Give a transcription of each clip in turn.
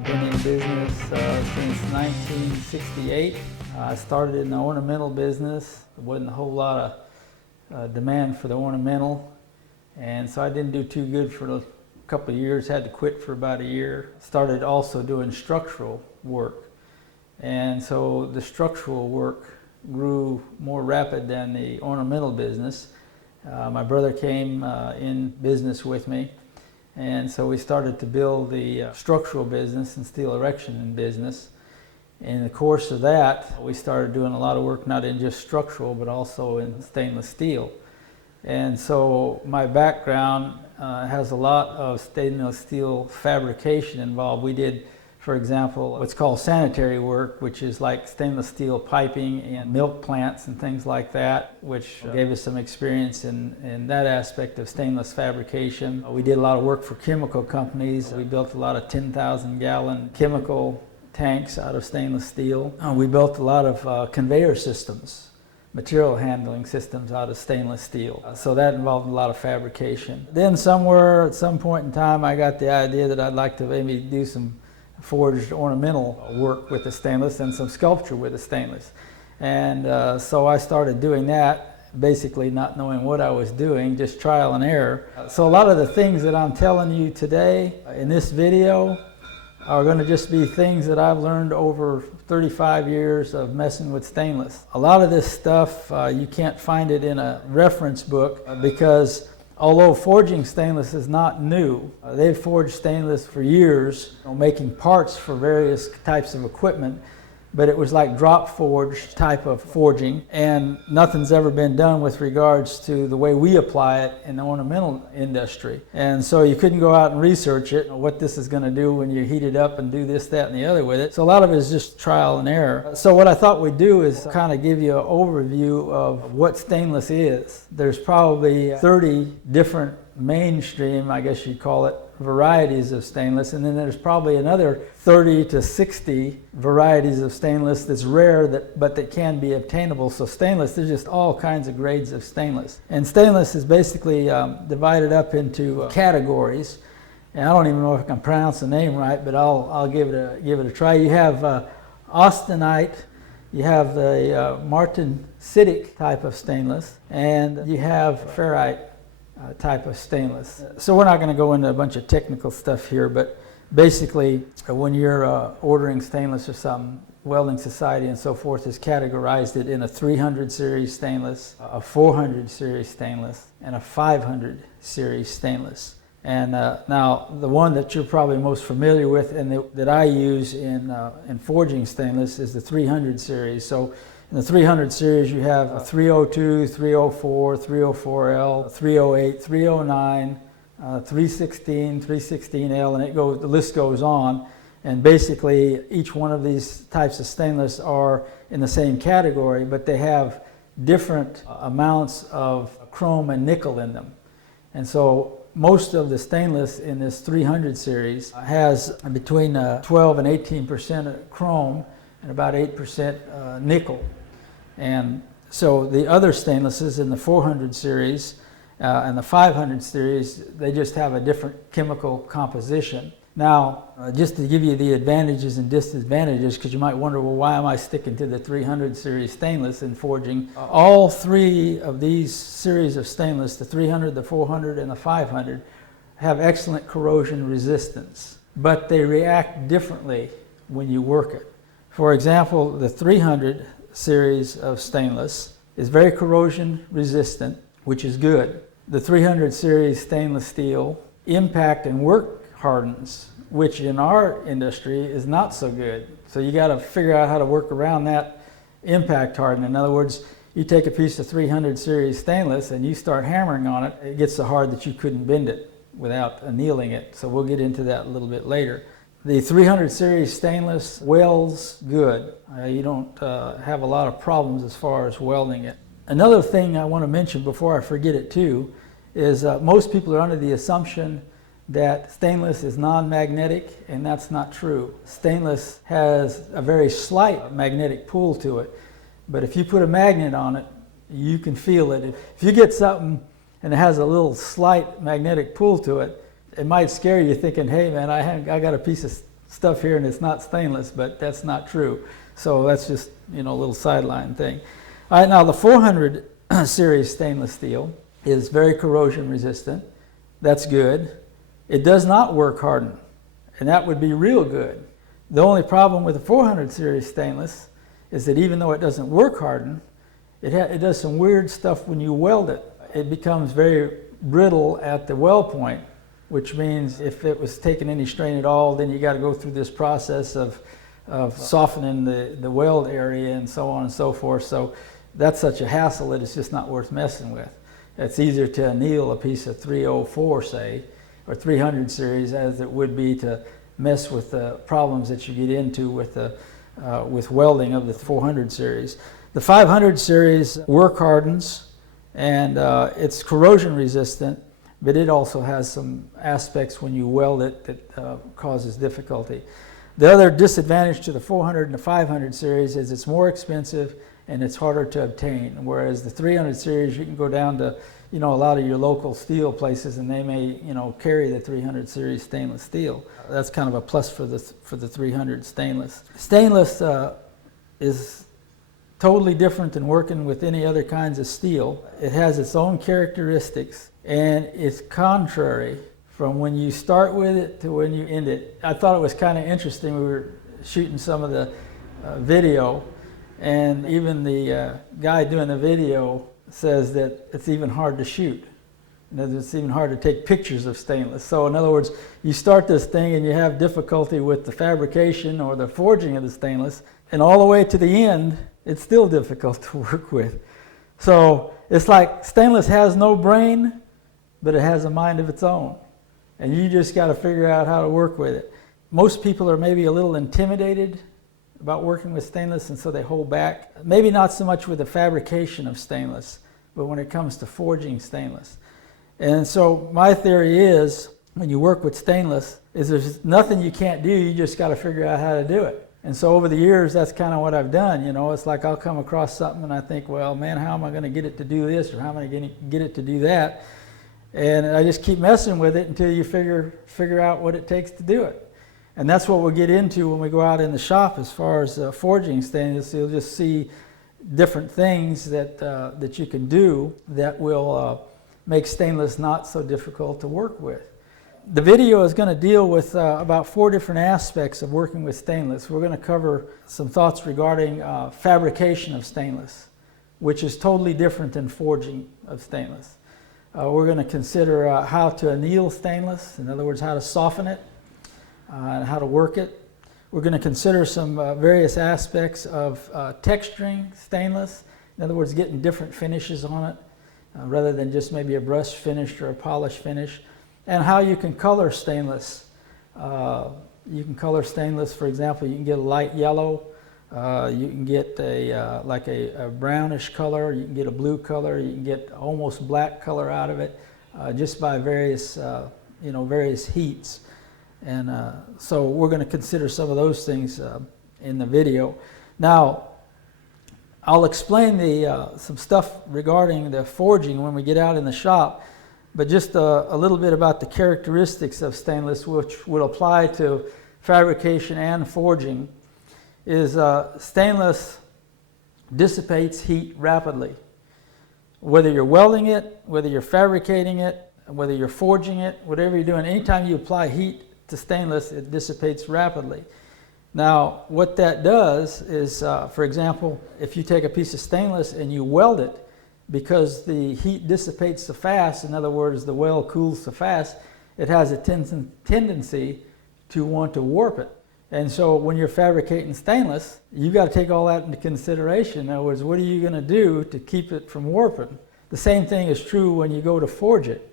I've been in business since 1968. I started in the ornamental business. There wasn't a whole lot of demand for the ornamental, and so I didn't do too good for a couple of years, had to quit for about a year. Started also doing structural work, and so the structural work grew more rapid than the ornamental business. My brother came in business with me, and so we started to build the structural business and steel erection business. In the course of that, we started doing a lot of work not in just structural but also in stainless steel. And so my background has a lot of stainless steel fabrication involved. We did, for example, what's called sanitary work, which is like stainless steel piping and milk plants and things like that, which gave us some experience in that aspect of stainless fabrication. We did a lot of work for chemical companies. We built a lot of 10,000-gallon chemical tanks out of stainless steel. We built a lot of conveyor systems, material handling systems out of stainless steel. So that involved a lot of fabrication. Then somewhere at some point in time I got the idea that I'd like to maybe do some forged ornamental work with the stainless and some sculpture with the stainless. And so I started doing that, basically not knowing what I was doing, just trial and error. So a lot of the things that I'm telling you today in this video are going to just be things that I've learned over 35 years of messing with stainless. A lot of this stuff, you can't find it in a reference book because although forging stainless is not new, they've forged stainless for years, making parts for various types of equipment, but it was like drop forge type of forging, and nothing's ever been done with regards to the way we apply it in the ornamental industry. And so you couldn't go out and research it, what this is going to do when you heat it up and do this, that, and the other with it. So a lot of it is just trial and error. So what I thought we'd do is kind of give you an overview of what stainless is. There's probably 30 different mainstream, I guess you'd call it, varieties of stainless, and then there's probably another 30 to 60 varieties of stainless that's rare but that can be obtainable. So stainless, there's just all kinds of grades of stainless. And stainless is basically divided up into categories. And I don't even know if I can pronounce the name right, but I'll give it a try. You have austenite, you have the martensitic type of stainless, and you have ferrite type of stainless. So we're not going to go into a bunch of technical stuff here, but basically when you're ordering stainless or something, Welding Society and so forth has categorized it in a 300 series stainless, a 400 series stainless, and a 500 series stainless. And now the one that you're probably most familiar with and that I use in forging stainless is the 300 series. So in the 300 series, you have a 302, 304, 304L, 308, 309, 316, 316L, and the list goes on. And basically, each one of these types of stainless are in the same category, but they have different amounts of chrome and nickel in them. And so most of the stainless in this 300 series has between 12 and 18% chrome and about 8% nickel. And so the other stainlesses in the 400 series and the 500 series, they just have a different chemical composition. Now, just to give you the advantages and disadvantages, because you might wonder, well, why am I sticking to the 300 series stainless in forging? All three of these series of stainless, the 300, the 400, and the 500, have excellent corrosion resistance, but they react differently when you work it. For example, the 300 series of stainless is very corrosion resistant, which is good. The 300 series stainless steel impact and work hardens, which in our industry is not so good. So you got to figure out how to work around that impact harden. In other words, you take a piece of 300 series stainless and you start hammering on it, it gets so hard that you couldn't bend it without annealing it. So we'll get into that a little bit later. The 300 series stainless welds good. You don't have a lot of problems as far as welding it. Another thing I want to mention before I forget it too is most people are under the assumption that stainless is non-magnetic, and that's not true. Stainless has a very slight magnetic pull to it, but if you put a magnet on it, you can feel it. If you get something and it has a little slight magnetic pull to it, it might scare you thinking, hey man, I got a piece of stuff here and it's not stainless, but that's not true. So that's just, you know, a little sideline thing. All right, now the 400 series stainless steel is very corrosion resistant. That's good. It does not work harden, and that would be real good. The only problem with the 400 series stainless is that even though it doesn't work harden, it does some weird stuff when you weld it. It becomes very brittle at the weld point, which means if it was taking any strain at all, then you got to go through this process of softening the weld area and so on and so forth. So that's such a hassle that it's just not worth messing with. It's easier to anneal a piece of 304, say, or 300 series as it would be to mess with the problems that you get into with welding of the 400 series. The 500 series work hardens, and it's corrosion resistant, but it also has some aspects when you weld it that causes difficulty. The other disadvantage to the 400 and the 500 series is it's more expensive and it's harder to obtain, whereas the 300 series you can go down to, you know, a lot of your local steel places and they may, you know, carry the 300 series stainless steel. That's kind of a plus for the 300 stainless. Stainless is totally different than working with any other kinds of steel. It has its own characteristics, and it's contrary from when you start with it to when you end it. I thought it was kind of interesting. We were shooting some of the video, and even the guy doing the video says that it's even hard to shoot. It's even hard to take pictures of stainless. So in other words, you start this thing and you have difficulty with the fabrication or the forging of the stainless, and all the way to the end, it's still difficult to work with. So it's like stainless has no brain, but it has a mind of its own. And you just got to figure out how to work with it. Most people are maybe a little intimidated about working with stainless, and so they hold back. Maybe not so much with the fabrication of stainless, but when it comes to forging stainless. And so my theory is, when you work with stainless, is there's nothing you can't do, you just got to figure out how to do it. And so over the years, that's kind of what I've done. You know, it's like I'll come across something and I think, well, man, how am I going to get it to do this, or how am I going to get it to do that? And I just keep messing with it until you figure out what it takes to do it. And that's what we'll get into when we go out in the shop as far as forging stainless. You'll just see different things that you can do that will make stainless not so difficult to work with. The video is going to deal with about 4 different aspects of working with stainless. We're going to cover some thoughts regarding fabrication of stainless, which is totally different than forging of stainless. We're going to consider how to anneal stainless, in other words, how to soften it and how to work it. We're going to consider some various aspects of texturing stainless, in other words, getting different finishes on it rather than just maybe a brush finish or a polish finish, and how you can color stainless. You can color stainless, for example, you can get a light yellow, you can get like a brownish color, you can get a blue color, you can get almost black color out of it just by various, various heats. And so we're going to consider some of those things in the video. Now, I'll explain some stuff regarding the forging when we get out in the shop, but just a little bit about the characteristics of stainless, which will apply to fabrication and forging, is stainless dissipates heat rapidly. Whether you're welding it, whether you're fabricating it, whether you're forging it, whatever you're doing, anytime you apply heat to stainless, it dissipates rapidly. Now, what that does is, for example, if you take a piece of stainless and you weld it, because the heat dissipates so fast, in other words, the weld cools so fast, it has a tendency to want to warp it. And so when you're fabricating stainless, you've got to take all that into consideration. In other words, what are you going to do to keep it from warping? The same thing is true when you go to forge it.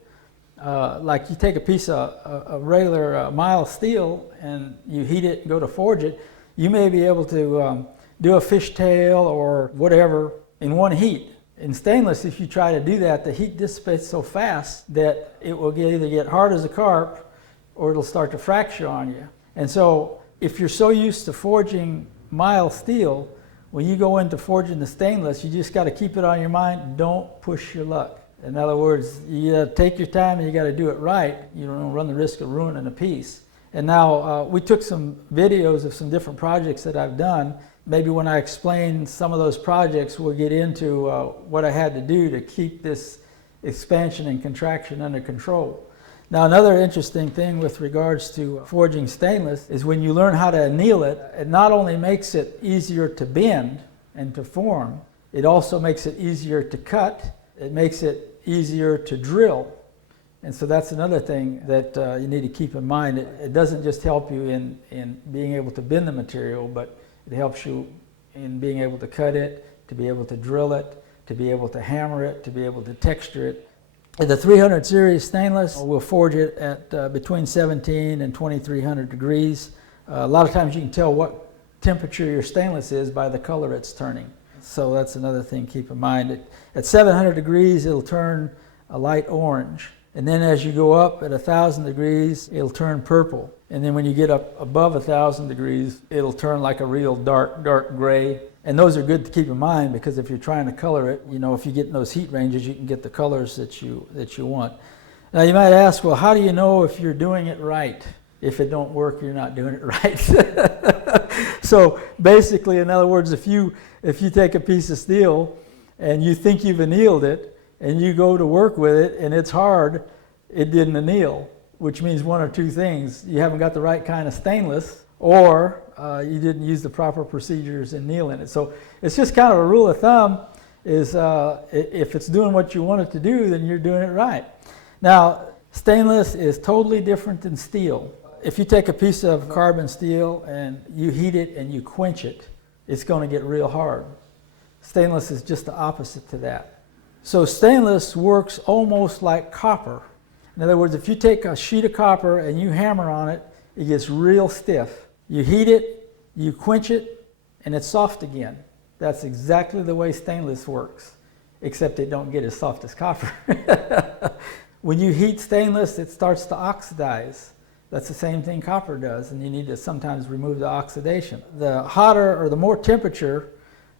Like you take a piece of regular mild steel and you heat it and go to forge it, you may be able to do a fishtail or whatever in one heat. In stainless, if you try to do that, the heat dissipates so fast that it will either get hard as a carp or it'll start to fracture on you. And so if you're so used to forging mild steel, when you go into forging the stainless, you just got to keep it on your mind, don't push your luck. In other words, you got to take your time and you got to do it right. You don't run the risk of ruining a piece. And now we took some videos of some different projects that I've done. Maybe when I explain some of those projects, we'll get into what I had to do to keep this expansion and contraction under control. Now, another interesting thing with regards to forging stainless is when you learn how to anneal it, it not only makes it easier to bend and to form, it also makes it easier to cut, it makes it easier to drill. And so that's another thing that you need to keep in mind. It doesn't just help you in being able to bend the material, but it helps you in being able to cut it, to be able to drill it, to be able to hammer it, to be able to texture it. The 300 series stainless, we'll forge it at between 17 and 2300 degrees. A lot of times you can tell what temperature your stainless is by the color it's turning. So that's another thing to keep in mind. At 700 degrees, it'll turn a light orange. And then as you go up at 1000 degrees, it'll turn purple. And then when you get up above 1000 degrees, it'll turn like a real dark gray. And those are good to keep in mind because if you're trying to color it, you know, if you get in those heat ranges, you can get the colors that you want. Now you might ask, well, how do you know if you're doing it right? If it don't work, you're not doing it right. So basically, in other words, if you take a piece of steel and you think you've annealed it and you go to work with it and it's hard, it didn't anneal, which means one or two things. You haven't got the right kind of stainless, or you didn't use the proper procedures in annealing it. So it's just kind of a rule of thumb is if it's doing what you want it to do, then you're doing it right. Now, stainless is totally different than steel. If you take a piece of carbon steel and you heat it and you quench it, it's going to get real hard. Stainless is just the opposite to that. So stainless works almost like copper. In other words, if you take a sheet of copper and you hammer on it, it gets real stiff. You heat it, you quench it, and it's soft again. That's exactly the way stainless works, except it don't get as soft as copper. When you heat stainless, it starts to oxidize. That's the same thing copper does, and you need to sometimes remove the oxidation. The hotter or the more temperature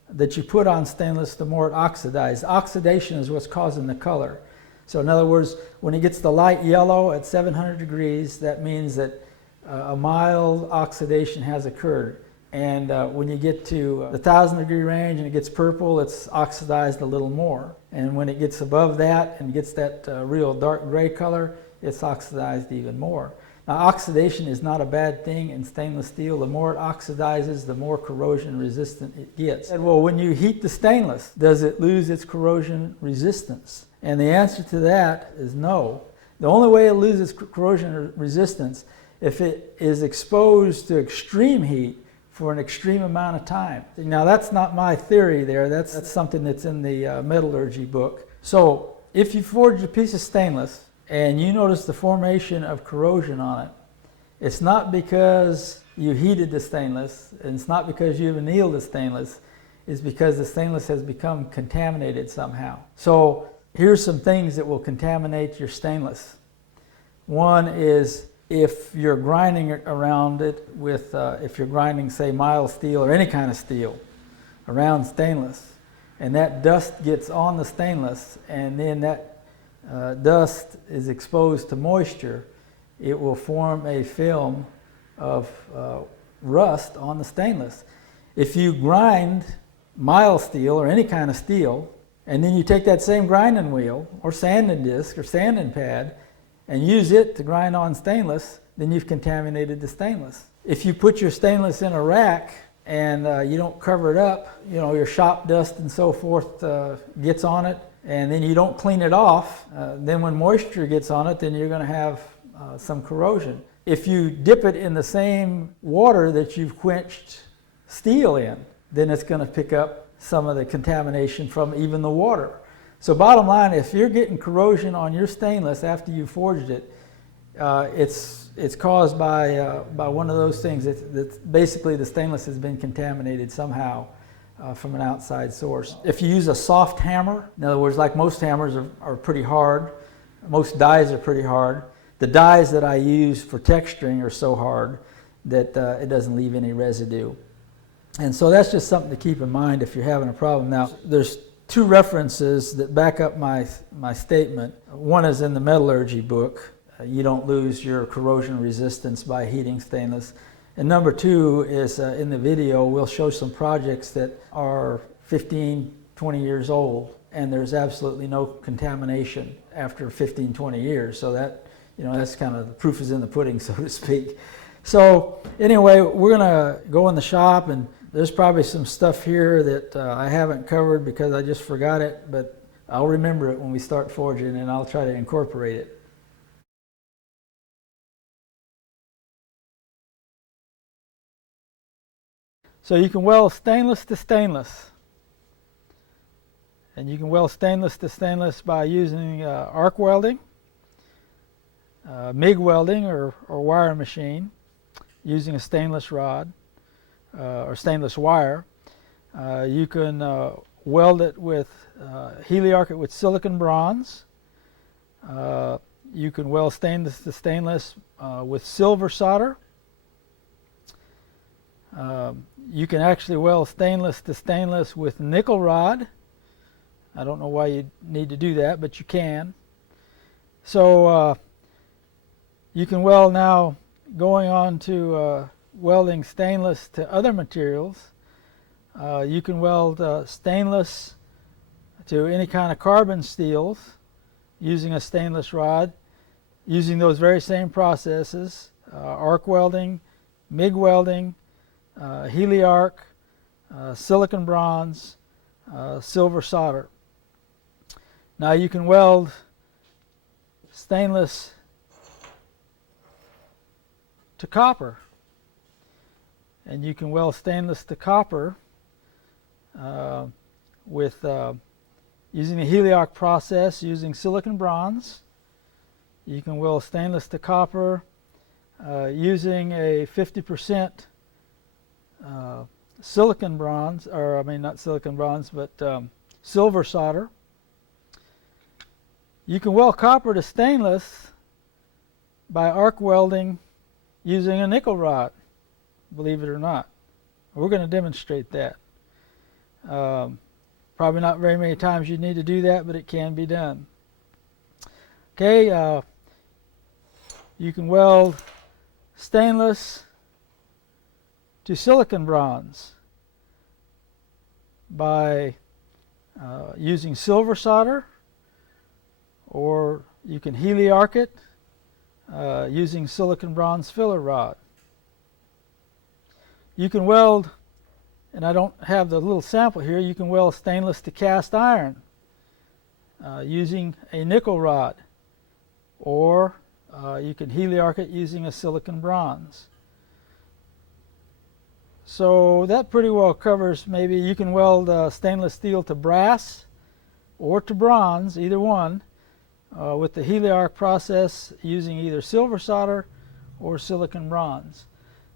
that you put on stainless, the more it oxidizes. Oxidation is what's causing the color. So in other words, when it gets the light yellow at 700 degrees, that means that a mild oxidation has occurred. And when you get to the 1000 degree range and it gets purple, it's oxidized a little more. And when it gets above that and gets that real dark gray color, it's oxidized even more. Now, oxidation is not a bad thing in stainless steel. The more it oxidizes, the more corrosion resistant it gets. And well, when you heat the stainless, does it lose its corrosion resistance? And the answer to that is no. The only way it loses corrosion resistance if it is exposed to extreme heat for an extreme amount of time. Now, that's not my theory there. That's something that's in the metallurgy book. So if you forge a piece of stainless and you notice the formation of corrosion on it, it's not because you heated the stainless, and it's not because you've annealed the stainless, it's because the stainless has become contaminated somehow. So here's some things that will contaminate your stainless. One is if you're grinding around it with, if you're grinding, say, mild steel or any kind of steel around stainless, and that dust gets on the stainless, and then that dust is exposed to moisture, it will form a film of rust on the stainless. If you grind mild steel or any kind of steel, and then you take that same grinding wheel or sanding disc or sanding pad and use it to grind on stainless, then you've contaminated the stainless. If you put your stainless in a rack and you don't cover it up, you know, your shop dust and so forth gets on it, and then you don't clean it off, then when moisture gets on it, then you're going to have some corrosion. If you dip it in the same water that you've quenched steel in, then it's going to pick up some of the contamination from even the water. So bottom line, if you're getting corrosion on your stainless after you forged it, it's caused by one of those things. That's basically the stainless has been contaminated somehow from an outside source. If you use a soft hammer, in other words, like most hammers are pretty hard, most dies are pretty hard. The dies that I use for texturing are so hard that it doesn't leave any residue. And so that's just something to keep in mind if you're having a problem. Now, there's two references that back up my statement. One is in the metallurgy book, you don't lose your corrosion resistance by heating stainless. And number two is in the video we'll show some projects that are 15, 20 years old, and there's absolutely no contamination after 15, 20 years. So that, that's kind of the proof is in the pudding, so to speak. So anyway, we're gonna go in the shop, and there's probably some stuff here that I haven't covered because I just forgot it, but I'll remember it when we start forging, and I'll try to incorporate it. So you can weld stainless to stainless. And you can weld stainless to stainless by using arc welding, MIG welding or wire machine, using a stainless rod or stainless wire. You can weld it with, heliarc it with silicon bronze. You can weld stainless to stainless with silver solder. You can actually weld stainless to stainless with nickel rod. I don't know why you need to do that, but you can. So you can weld now, going on to welding stainless to other materials. You can weld stainless to any kind of carbon steels using a stainless rod, using those very same processes, arc welding, MIG welding, heliarc, silicon bronze, silver solder. Now you can weld stainless to copper, and you can weld stainless to copper with using the heliarc process using silicon bronze. You can weld stainless to copper using a 50% silicon bronze, or I mean not silicon bronze, but silver solder. You can weld copper to stainless by arc welding using a nickel rod, believe it or not. We're going to demonstrate that. Probably not very many times you need to do that, but it can be done. Okay, you can weld stainless to silicon bronze by using silver solder, or you can heliarc it using silicon bronze filler rod. You can weld, and I don't have the little sample here, you can weld stainless to cast iron using a nickel rod, or you can heliarc it using a silicon bronze. So that pretty well covers, maybe you can weld stainless steel to brass or to bronze, either one, with the heliarc process using either silver solder or silicon bronze.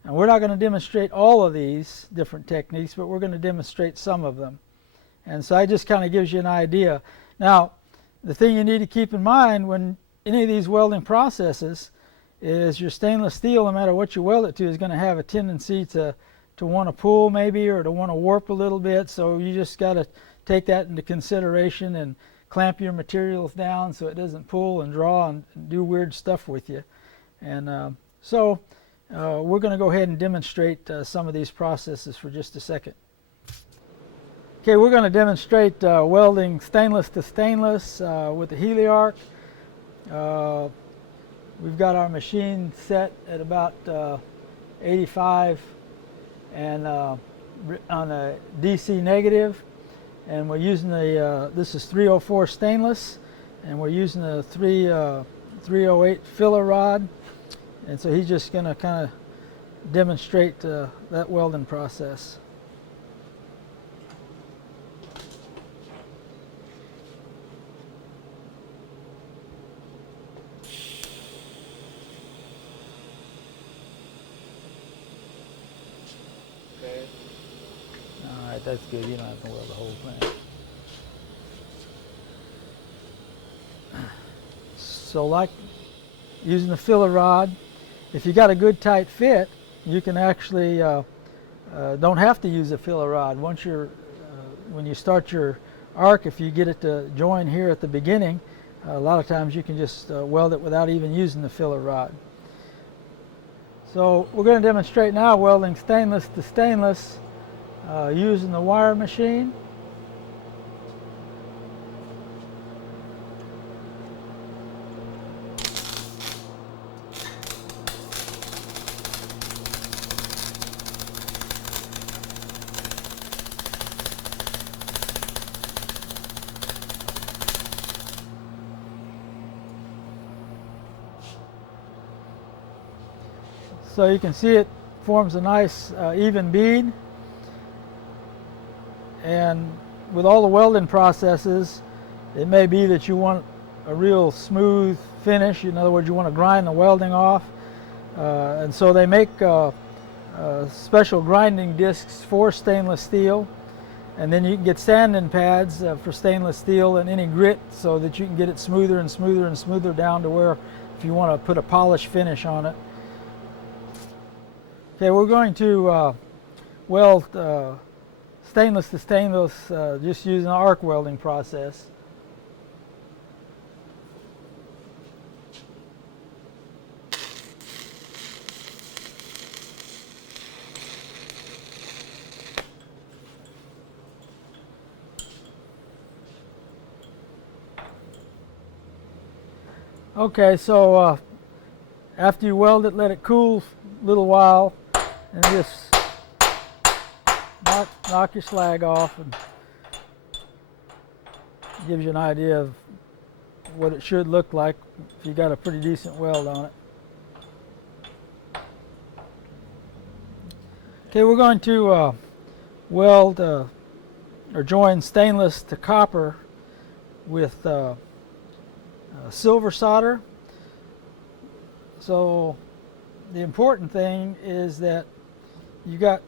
And we're not going to demonstrate all of these different techniques, but we're going to demonstrate some of them. And so that just kind of gives you an idea. Now, the thing you need to keep in mind when any of these welding processes is your stainless steel, no matter what you weld it to, is going to have a tendency to want to pull maybe, or to want to warp a little bit. So you just got to take that into consideration and clamp your materials down so it doesn't pull and draw and do weird stuff with you. And so we're going to go ahead and demonstrate some of these processes for just a second. Okay, we're going to demonstrate welding stainless to stainless with the heliarc. We've got our machine set at about 85 and on a DC negative, and we're using the this is 304 stainless, and we're using the 308 filler rod. And so he's just going to kind of demonstrate that welding process. Okay. All right, that's good. You don't have to weld the whole thing. So like using the filler rod, if you got a good tight fit, you can actually don't have to use a filler rod. Once you're when you start your arc, if you get it to join here at the beginning, A lot of times you can just weld it without even using the filler rod. So we're going to demonstrate now welding stainless to stainless using the wire machine. So you can see it forms a nice even bead, and with all the welding processes, it may be that you want a real smooth finish. In other words, you want to grind the welding off, and so they make special grinding discs for stainless steel, and then you can get sanding pads for stainless steel and any grit, so that you can get it smoother and smoother and smoother down to where if you want to put a polished finish on it. Okay, we're going to weld stainless to stainless just using the arc welding process. Okay, so after you weld it, let it cool a little while, and just knock your slag off, and gives you an idea of what it should look like if you got a pretty decent weld on it. Okay, we're going to weld or join stainless to copper with silver solder. So the important thing is that you got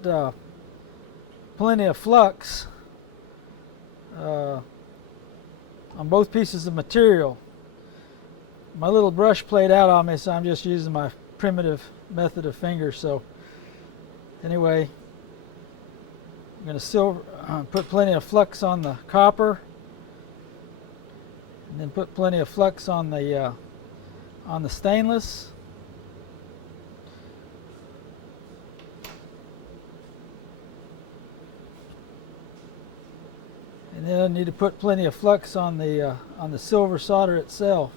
plenty of flux on both pieces of material. My little brush played out on me, so I'm just using my primitive method of fingers. So anyway, I'm going to put plenty of flux on the copper, and then put plenty of flux on the stainless. And then I need to put plenty of flux on the silver solder itself.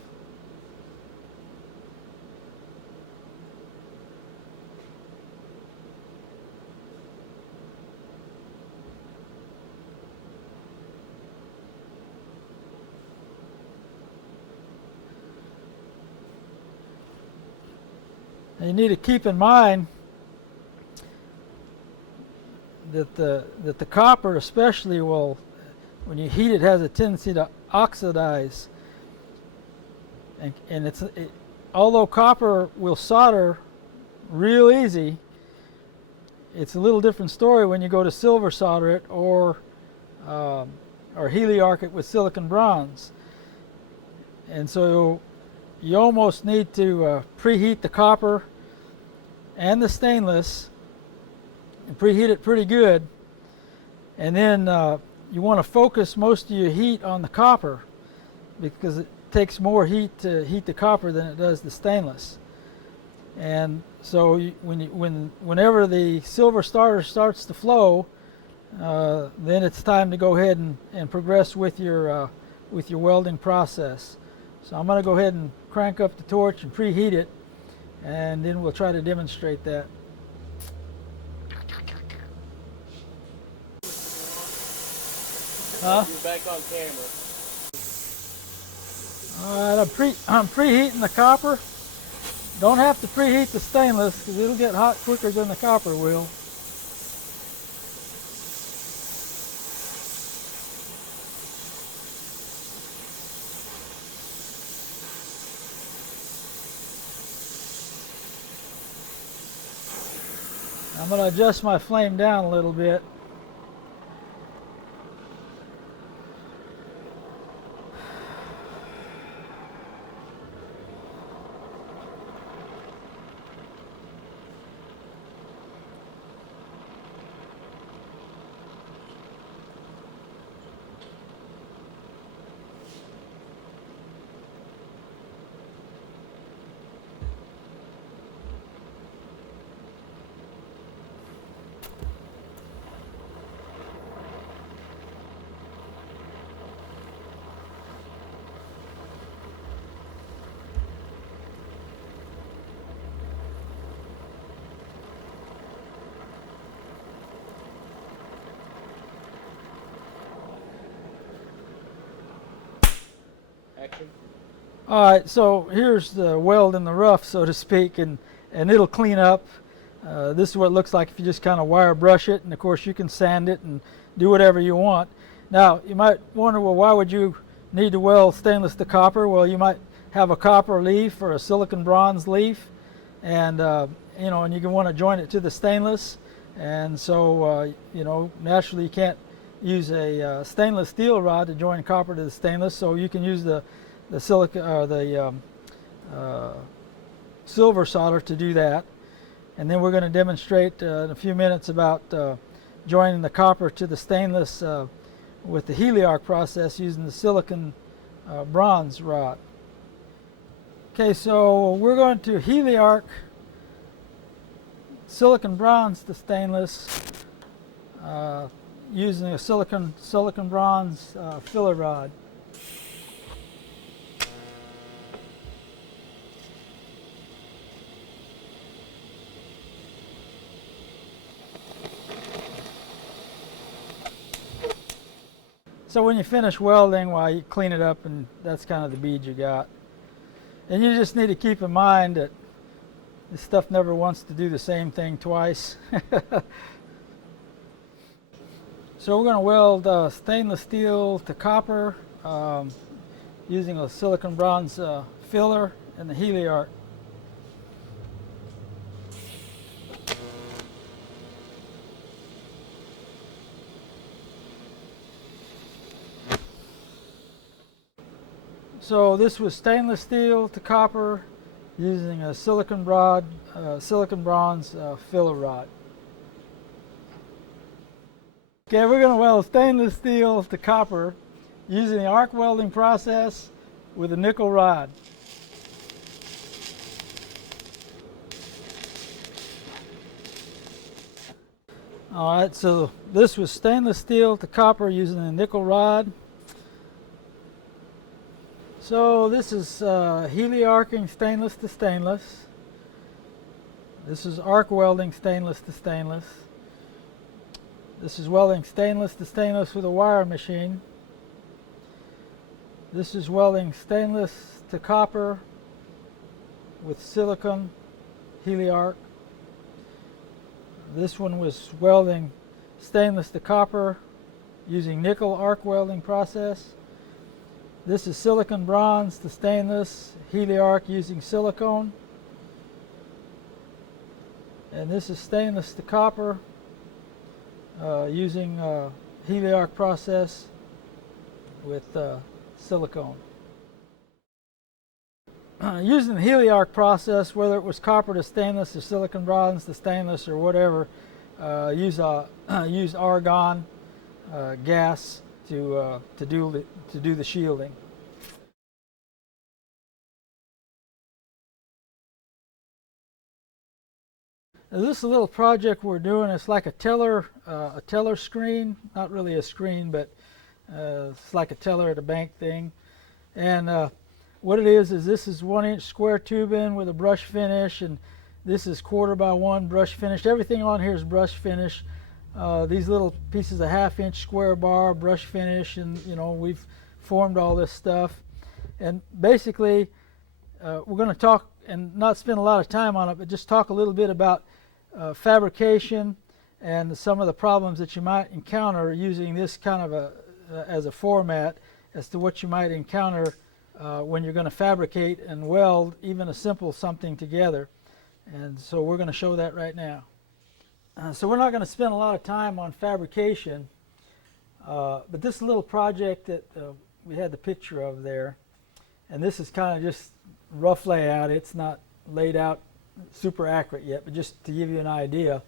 And you need to keep in mind that the copper especially will, when you heat it, has a tendency to oxidize. And although copper will solder real easy, it's a little different story when you go to silver solder it or heliarc it with silicon bronze. And so you almost need to preheat the copper and the stainless, and preheat it pretty good, and then you want to focus most of your heat on the copper, because it takes more heat to heat the copper than it does the stainless. And so whenever the silver starter starts to flow, then it's time to go ahead and progress with your welding process. So I'm going to go ahead and crank up the torch and preheat it, and then we'll try to demonstrate that. You're back on camera. All right, I'm preheating the copper. Don't have to preheat the stainless because it'll get hot quicker than the copper will. I'm going to adjust my flame down a little bit. All right, so here's the weld in the rough, so to speak, and it'll clean up. This is what it looks like if you just kind of wire brush it, and of course you can sand it and do whatever you want. Now you might wonder, well, why would you need to weld stainless to copper? Well, you might have a copper leaf or a silicon bronze leaf, and you know, and you can want to join it to the stainless, and so you know, naturally you can't use a stainless steel rod to join copper to the stainless, so you can use the silicon or the silver solder to do that. And then we're going to demonstrate in a few minutes about joining the copper to the stainless with the heliarc process using the silicon bronze rod. Okay, so we're going to heliarc silicon bronze to stainless using a silicon bronze filler rod. So when you finish welding, well, you clean it up, and that's kind of the bead you got. And you just need to keep in mind that this stuff never wants to do the same thing twice. So we're going to weld stainless steel to copper using a silicon bronze filler and the heliarc. So this was stainless steel to copper using a silicon bronze filler rod. Okay, we're going to weld stainless steel to copper using the arc welding process with a nickel rod. All right, so this was stainless steel to copper using a nickel rod. So this is heliarcing stainless to stainless. This is arc welding stainless to stainless. This is welding stainless to stainless with a wire machine. This is welding stainless to copper with silicon heliarc. This one was welding stainless to copper using nickel arc welding process. This is silicon bronze to stainless heliarc using silicone. And this is stainless to copper using heliarc process with silicone. Using the heliarc process, whether it was copper to stainless or silicon bronze to stainless or whatever, use argon gas to do the shielding. Now this little project we're doing, it's like a teller screen, not really a screen, but it's like a teller at a bank thing. And what it is this is 1-inch square tubing with a brush finish, and this is 1/4 by 1 brush finish. Everything on here is brush finish. These little pieces of 1/2-inch square bar, brush finish, and you know, we've formed all this stuff. And basically we're going to talk and not spend a lot of time on it, but just talk a little bit about fabrication and some of the problems that you might encounter using this kind of as a format as to what you might encounter when you're going to fabricate and weld even a simple something together. And so we're going to show that right now. So we're not going to spend a lot of time on fabrication, but this little project that we had the picture of there, and this is kind of just rough layout. It's not laid out super accurate yet, but just to give you an idea.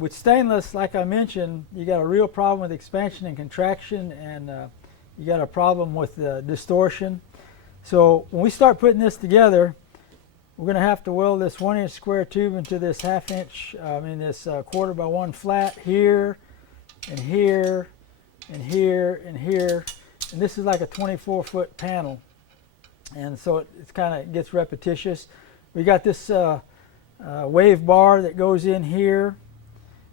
With stainless, like I mentioned, you got a real problem with expansion and contraction, and you got a problem with distortion. So when we start putting this together, we're going to have to weld this 1-inch square tube into this 1/2-inch, this 1/4 by 1 flat here, and here, and here, and here. And this is like a 24-foot panel. And so it kind of gets repetitious. We got this wave bar that goes in here,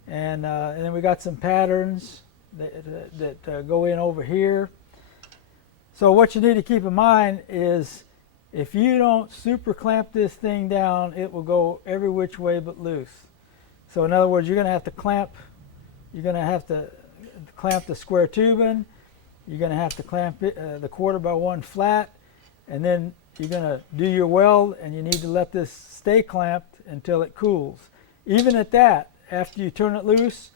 and then we got some patterns that go in over here. So what you need to keep in mind is if you don't super clamp this thing down, it will go every which way but loose. So in other words, you're going to have to clamp the square tubing, you're going to have to clamp it, the 1/4x1 flat, and then you're going to do your weld, and you need to let this stay clamped until it cools. Even at that, after you turn it loose,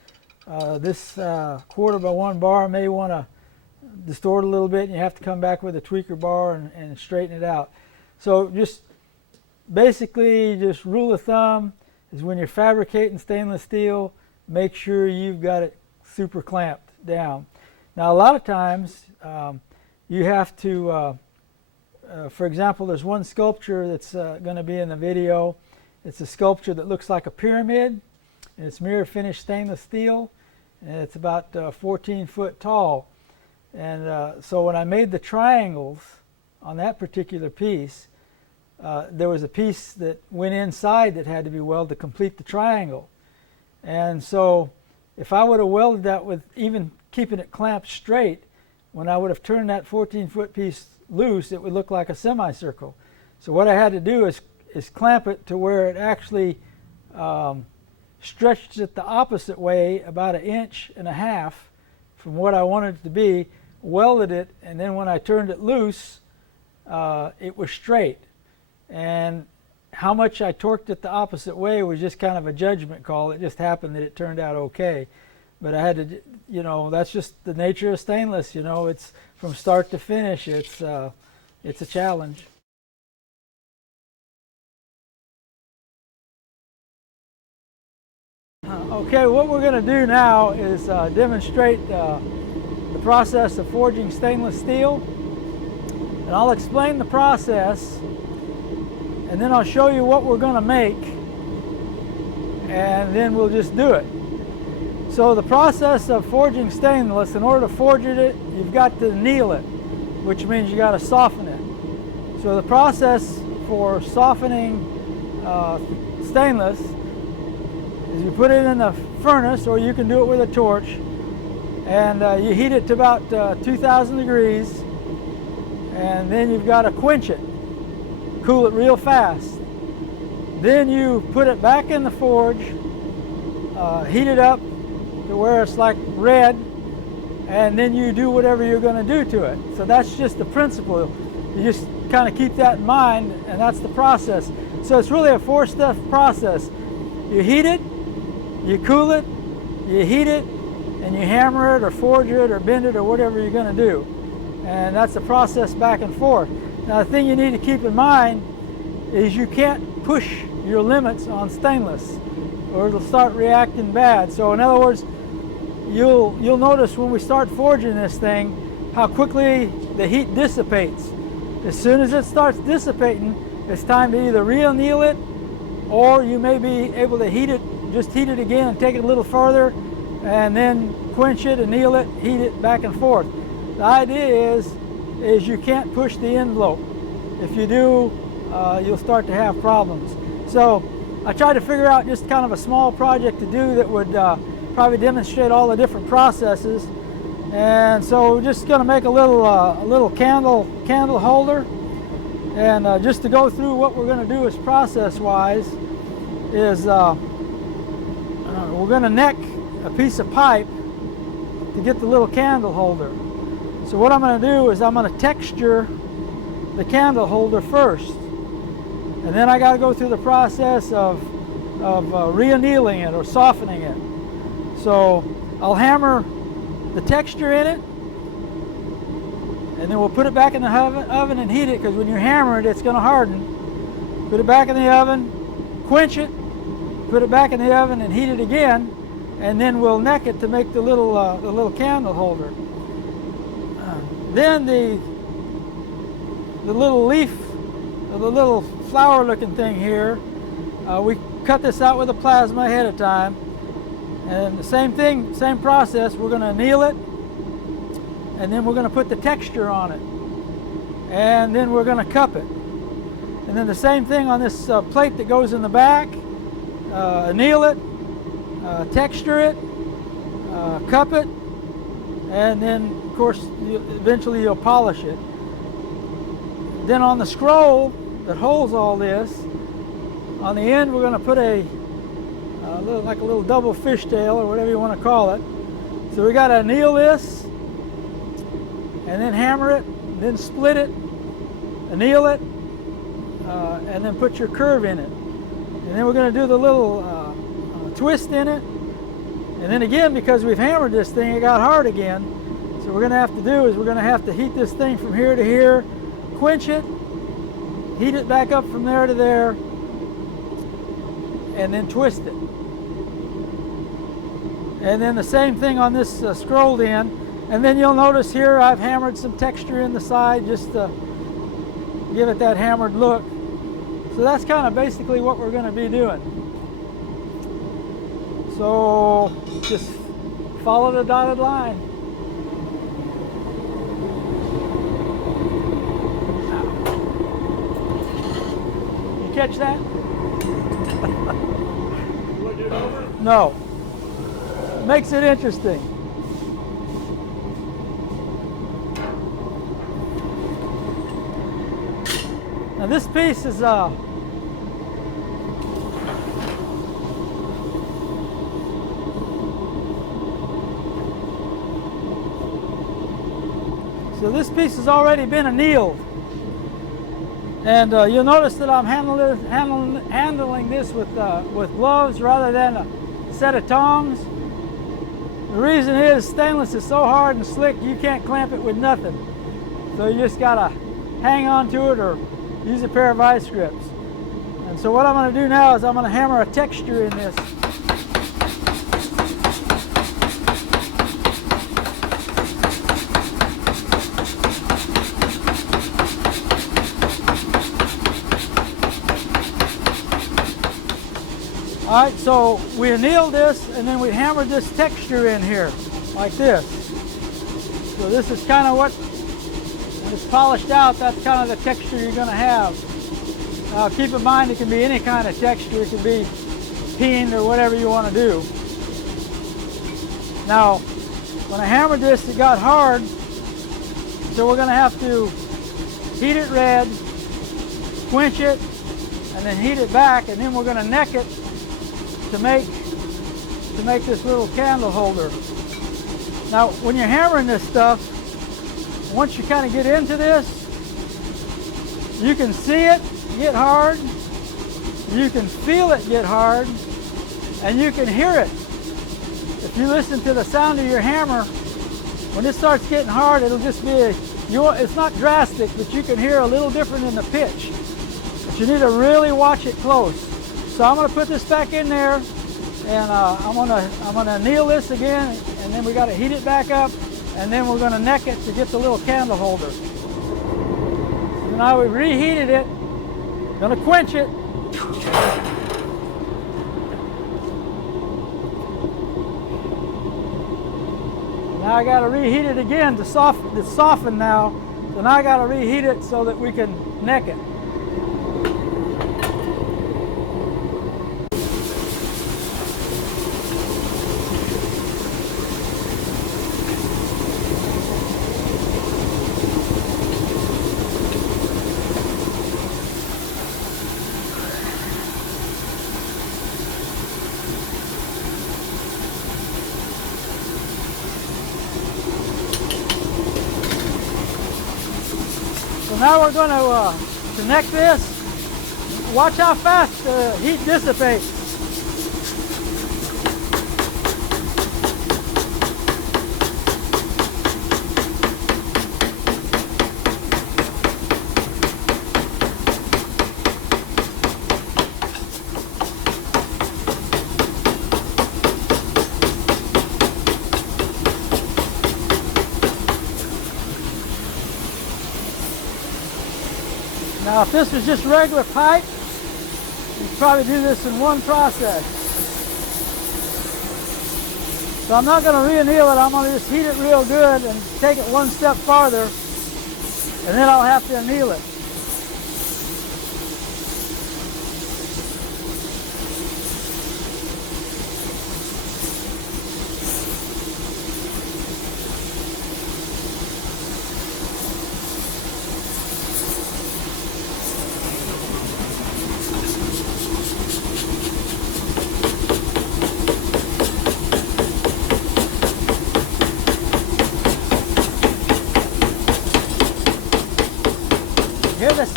this 1/4x1 bar may want to distort a little bit, and you have to come back with a tweaker bar and straighten it out. So just basically, just rule of thumb is when you're fabricating stainless steel, make sure you've got it super clamped down. Now a lot of times you have to, for example, there's one sculpture that's going to be in the video. It's a sculpture that looks like a pyramid, and it's mirror finished stainless steel, and it's about 14 foot tall. And so when I made the triangles on that particular piece, there was a piece that went inside that had to be welded to complete the triangle. And so if I would have welded that with even keeping it clamped straight, when I would have turned that 14-foot piece loose, it would look like a semicircle. So what I had to do is clamp it to where it actually stretched it the opposite way, about 1.5 inches from what I wanted it to be, welded it, and then when I turned it loose, it was straight. And how much I torqued it the opposite way was just kind of a judgment call. It just happened that it turned out okay. But I had to, you know, that's just the nature of stainless. You know, it's from start to finish. It's a challenge. Okay, what we're going to do now is demonstrate the process of forging stainless steel. And I'll explain the process, and then I'll show you what we're going to make, and then we'll just do it. So the process of forging stainless, in order to forge it, you've got to anneal it, which means you got to soften it. So the process for softening stainless is you put it in the furnace, or you can do it with a torch, and you heat it to about 2,000 degrees, and then you've got to quench it, cool it real fast. Then you put it back in the forge, heat it up to where it's like red, and then you do whatever you're going to do to it. So that's just the principle. You just kind of keep that in mind, and that's the process. So it's really a 4-step process. You heat it, you cool it, you heat it, and you hammer it or forge it or bend it or whatever you're going to do. And that's the process back and forth. Now the thing you need to keep in mind is you can't push your limits on stainless, or it'll start reacting bad. So in other words, you'll notice when we start forging this thing how quickly the heat dissipates. As soon as it starts dissipating, it's time to either re-anneal it, or you may be able to heat it, just heat it again and take it a little further, and then quench it, anneal it, heat it back and forth. The idea is you can't push the envelope. If you do, you'll start to have problems. So I tried to figure out just kind of a small project to do that would probably demonstrate all the different processes. And so we're just going to make a little candle holder. And just to go through what we're going to do as process-wise is we're going to neck a piece of pipe to get the little candle holder. So what I'm going to do is I'm going to texture the candle holder first, and then I got to go through the process of re-annealing it or softening it. So I'll hammer the texture in it, and then we'll put it back in the oven and heat it, because when you hammer it, it's going to harden. Put it back in the oven, quench it, put it back in the oven and heat it again, and then we'll neck it to make the little candle holder. Then the little leaf, the little flower looking thing here, we cut this out with a plasma ahead of time. And the same thing, same process, we're going to anneal it, and then we're going to put the texture on it, and then we're going to cup it. And then the same thing on this plate that goes in the back, anneal it, texture it, cup it, and then of course eventually you'll polish it. Then on the scroll that holds all this, on the end we're going to put a little, like a little double fishtail or whatever you want to call it. So we got to anneal this, and then hammer it, then split it, anneal it, and then put your curve in it. And then we're going to do the little twist in it. And then again, because we've hammered this thing, it got hard again. So what we're going to have to do is we're going to have to heat this thing from here to here, quench it, heat it back up from there to there, and then twist it. And then the same thing on this scrolled end. And then you'll notice here I've hammered some texture in the side just to give it that hammered look. So that's kind of basically what we're going to be doing. So just follow the dotted line. You catch that? You want to do it over? No. Makes it interesting. Now this piece is so this piece has already been annealed, and you'll notice that I'm handling this with gloves rather than a set of tongs. The reason is stainless is so hard and slick you can't clamp it with nothing. So you just gotta hang on to it or use a pair of vice grips. And so what I'm going to do now is I'm going to hammer a texture in this. All right, so we annealed this and then we hammered this texture in here, like this. So this is kind of what, when it's polished out, that's kind of the texture you're going to have. Now keep in mind it can be any kind of texture. It can be peened or whatever you want to do. Now, when I hammered this, it got hard, so we're going to have to heat it red, quench it, and then heat it back, and then we're going to neck it to make this little candle holder. Now, when you're hammering this stuff, once you kind of get into this, you can see it get hard, you can feel it get hard, and you can hear it. If you listen to the sound of your hammer, when it starts getting hard, it'll just be, it's not drastic, but you can hear a little different in the pitch. But you need to really watch it close. So I'm going to put this back in there, and I'm going to anneal this again, and then we got to heat it back up, and then we're going to neck it to get the little candle holder. So now we've reheated it, going to quench it. Now I got to reheat it again to soften. It's softened now, so now I got to reheat it so that we can neck it. Now we're going to neck this. Watch how fast the heat dissipates. Now if this was just regular pipe, you'd probably do this in one process. So I'm not going to re-anneal it, I'm going to just heat it real good and take it one step farther, and then I'll have to anneal it.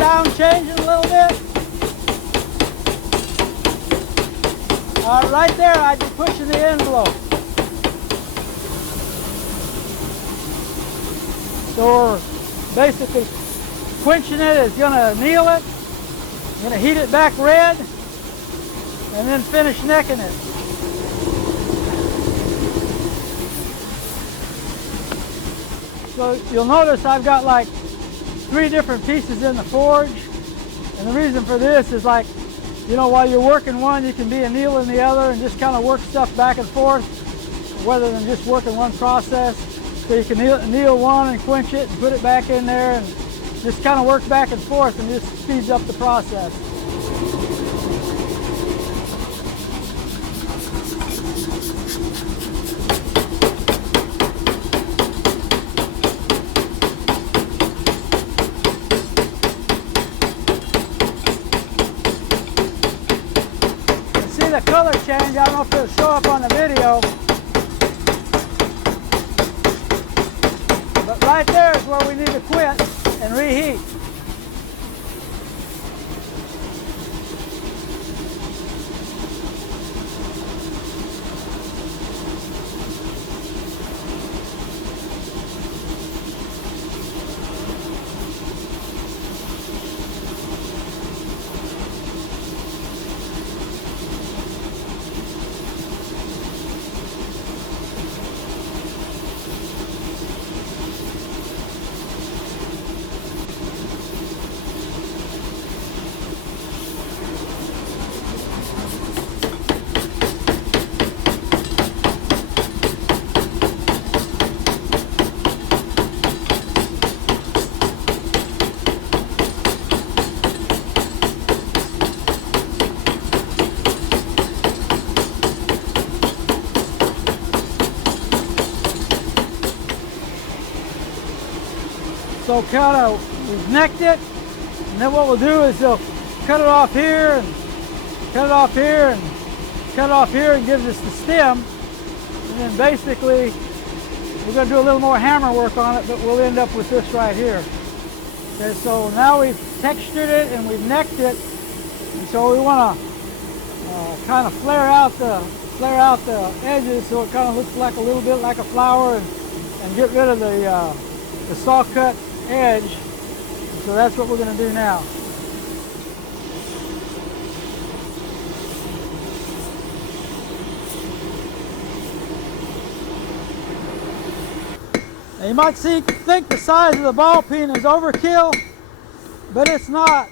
sound changing a little bit? Right there, I'd be pushing the envelope. So we're basically quenching it is going to anneal it, going to heat it back red, and then finish necking it. So you'll notice I've got like 3 different pieces in the forge, and the reason for this is, like, you know, while you're working one, you can be annealing the other and just kind of work stuff back and forth rather than just working one process. So you can anneal one and quench it and put it back in there and just kind of work back and forth, and just speeds up the process. The color change, I don't know if it'll show up on the video, but right there is where we need to quit and reheat. So kind of, we've necked it, and then what we'll do is they'll cut it off here, and cut it off here, and cut it off here, and gives us the stem. And then basically, we're going to do a little more hammer work on it, but we'll end up with this right here. Okay, so now we've textured it and we've necked it, and so we want to kind of flare out the edges so it kind of looks like a little bit like a flower, and get rid of the saw cut edge. So that's what we're going to do now. Now you might think the size of the ball peen is overkill, but it's not.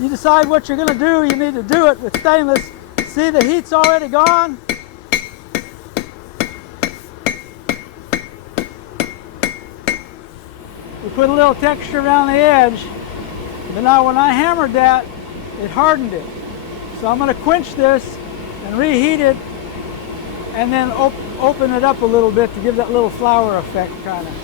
You decide what you're going to do, you need to do it with stainless. See, the heat's already gone. We put a little texture around the edge, but now when I hammered that, it hardened it. So I'm going to quench this and reheat it, and then open it up a little bit to give that little flower effect, kind of.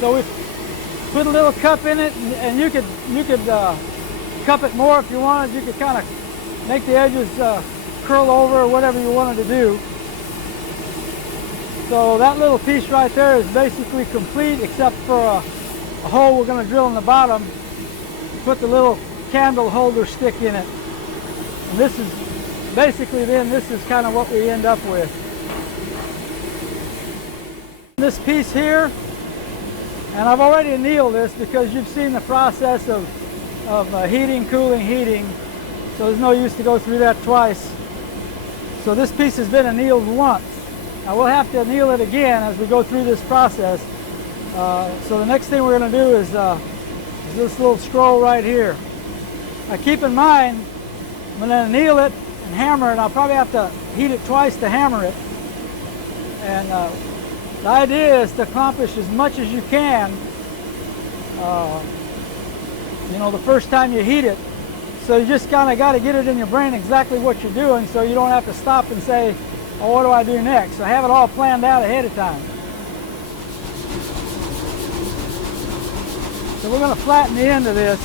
So we put a little cup in it, and you could cup it more if you wanted. You could kind of make the edges curl over or whatever you wanted to do. So that little piece right there is basically complete, except for a hole we're going to drill in the bottom. Put the little candle holder stick in it. And this is basically, then this is kind of what we end up with. This piece here, and I've already annealed this because you've seen the process of heating, cooling, heating, so there's no use to go through that twice. So this piece has been annealed once. Now we'll have to anneal it again as we go through this process. So the next thing we're going to do is this little scroll right here. Now keep in mind, I'm going to anneal it and hammer it. I'll probably have to heat it twice to hammer it. And the idea is to accomplish as much as you can, you know, the first time you heat it. So you just kind of got to get it in your brain exactly what you're doing, so you don't have to stop and say, oh, what do I do next? So have it all planned out ahead of time. So we're going to flatten the end of this.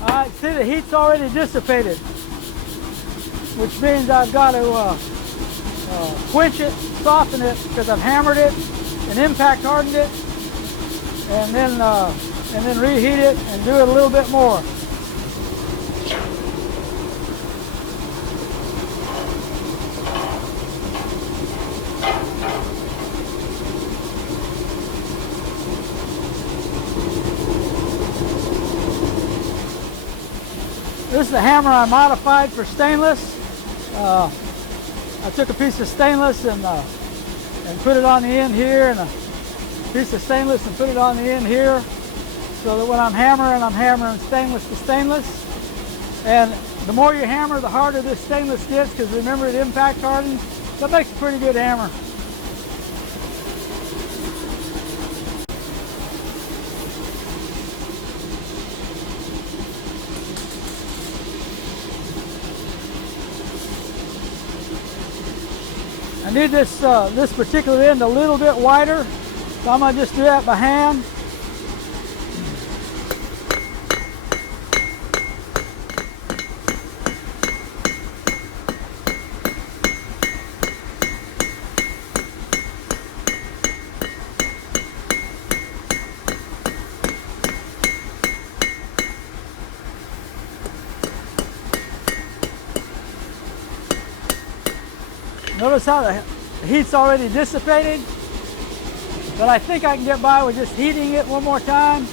All right, see, the heat's already dissipated, which means I've got to quench it, soften it, because I've hammered it and impact hardened it, and then reheat it and do it a little bit more. This is the hammer I modified for stainless. I took a piece of stainless and put it on the end here, and a piece of stainless and put it on the end here, so that when I'm hammering stainless to stainless. And the more you hammer, the harder this stainless gets, because remember, it impact hardens. That makes a pretty good hammer. I need this particular end a little bit wider, so I'm going to just do that by hand. Notice how the heat's already dissipated, but I think I can get by with just heating it one more time.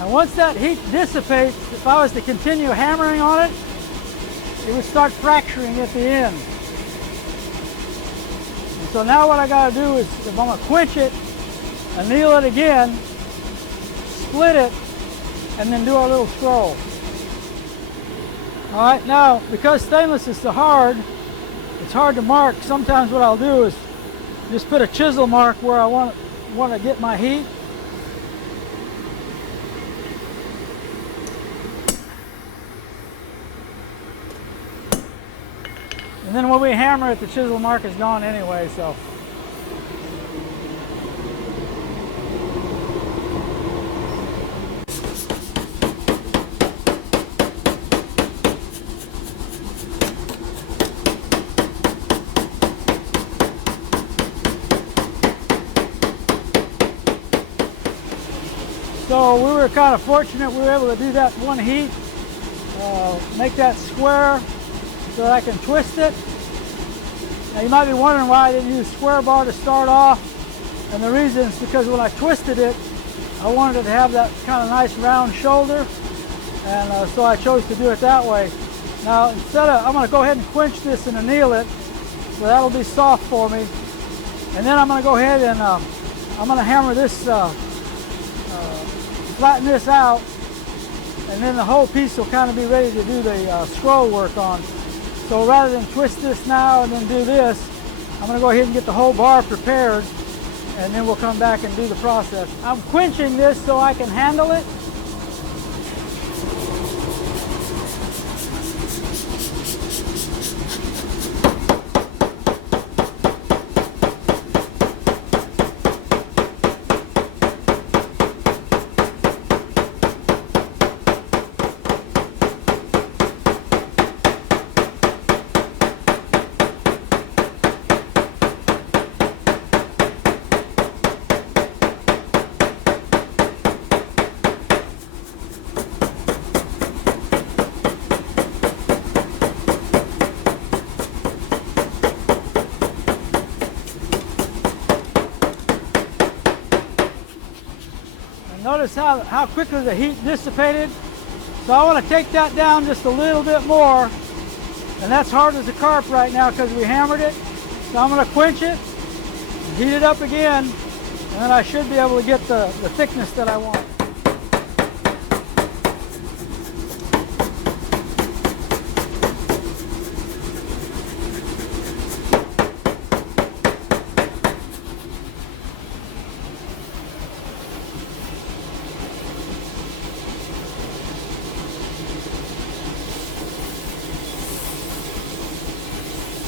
And once that heat dissipates, if I was to continue hammering on it, it would start fracturing at the end. And so now what I got to do is, if I'm going to quench it, anneal it again, split it, and then do our little scroll. All right, now because stainless is so hard, it's hard to mark. Sometimes what I'll do is just put a chisel mark where I want to get my heat. And then when we hammer it, the chisel mark is gone anyway, so. So we were kind of fortunate we were able to do that one heat, make that square so that I can twist it. Now you might be wondering why I didn't use square bar to start off, and the reason is because when I twisted it, I wanted it to have that kind of nice round shoulder, and so I chose to do it that way. Now I'm going to go ahead and quench this and anneal it, so that'll be soft for me. And then I'm going to go ahead and I'm going to hammer this, flatten this out, and then the whole piece will kind of be ready to do the scroll work on. So rather than twist this now and then do this, I'm going to go ahead and get the whole bar prepared, and then we'll come back and do the process. I'm quenching this so I can handle it. notice how quickly the heat dissipated. So I want to take that down just a little bit more. And that's hard as a carp right now because we hammered it. So I'm going to quench it, heat it up again, and then I should be able to get the thickness that I want.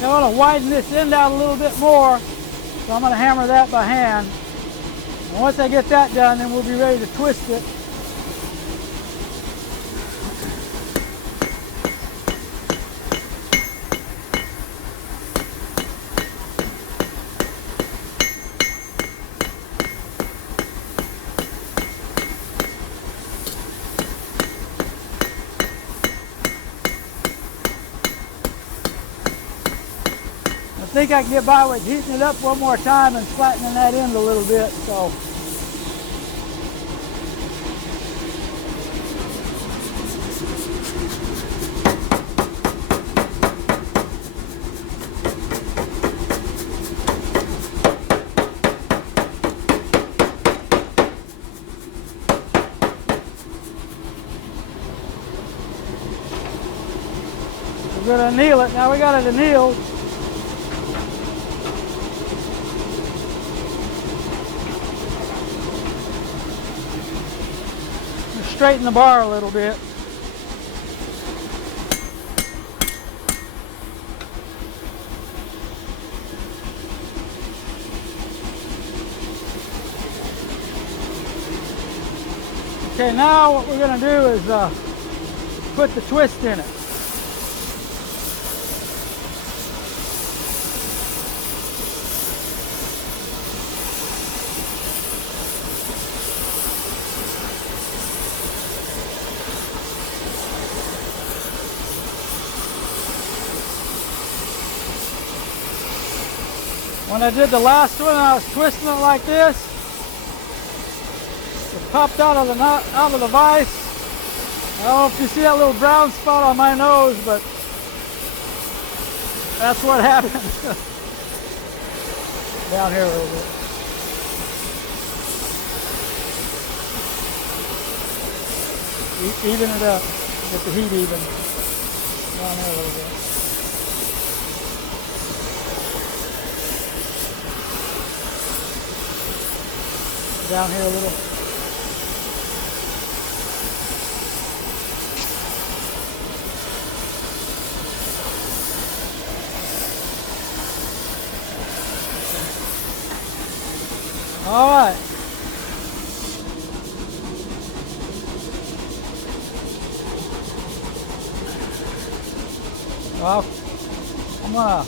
Now I want to widen this end out a little bit more, so I'm going to hammer that by hand. And once I get that done, then we'll be ready to twist it. I think I can get by with heating it up one more time and flattening that end a little bit. So we're going to anneal it. Now we got it annealed. Straighten the bar a little bit. Okay, now what we're going to do is put the twist in it. When I did the last one, I was twisting it like this. It popped out of the vise. I don't know if you see that little brown spot on my nose, but that's what happened. Down here a little bit. Even it up. Get the heat even. Down here a little bit. Down here a little. All right. Well, I'm gonna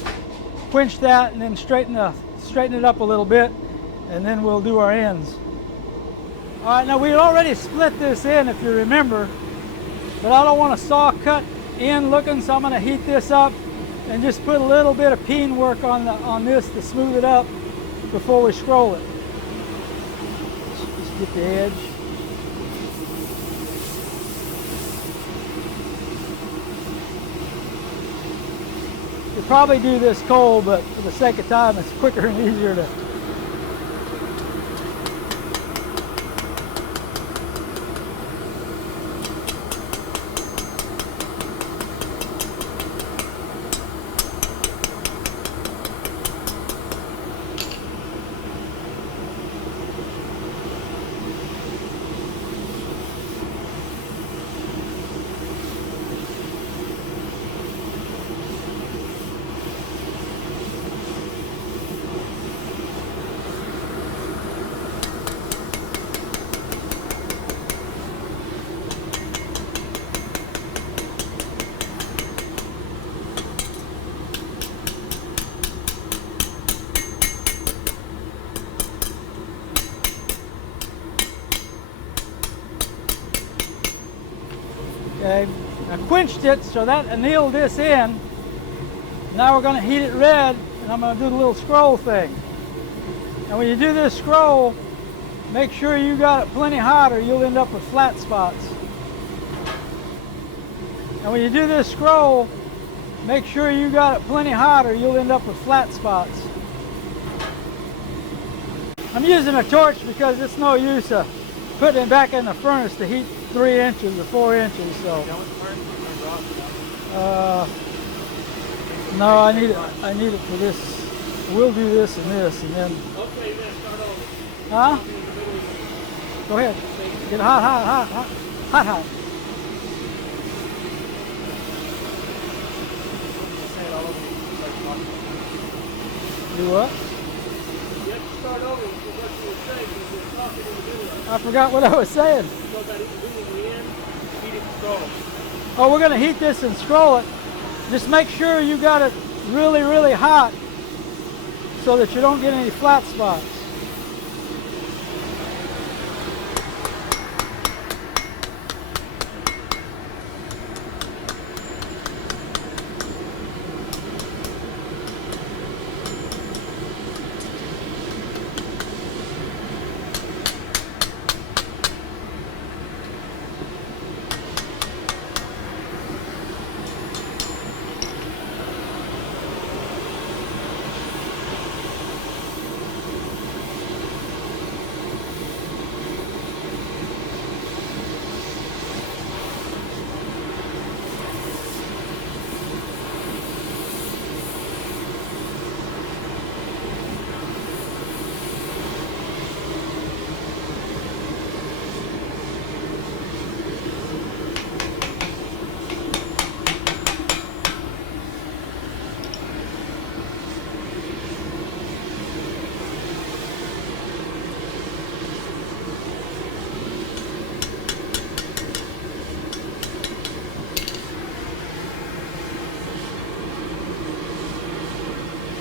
quench that and then straighten it up a little bit, and then we'll do our ends. All right, now we had already split this in, if you remember, but I don't want a saw cut in looking, so I'm going to heat this up and just put a little bit of peen work on this to smooth it up before we scroll it. Just get the edge. You'll probably do this cold, but for the sake of time, it's quicker and easier to. Okay, I quenched it, so that annealed this in. Now we're going to heat it red, and I'm going to do the little scroll thing. And when you do this scroll, make sure you got it plenty hot or you'll end up with flat spots. And when you do this scroll, make sure you got it plenty hot or you'll end up with flat spots. I'm using a torch because it's no use putting it back in the furnace to heat 3 inches or 4 inches. So, no, I need it for this. We'll do this and this, and then. Okay, then start over. Huh? Go ahead. Get hot, hot, hot, hot, hot, hot. Do what? You have to start over with what you were saying because you're talking in the middle of it. I forgot what I was saying. So that it will in the end, heat it scroll. Oh, we're going to heat this and scroll it. Just make sure you got it really, really hot so that you don't get any flat spots.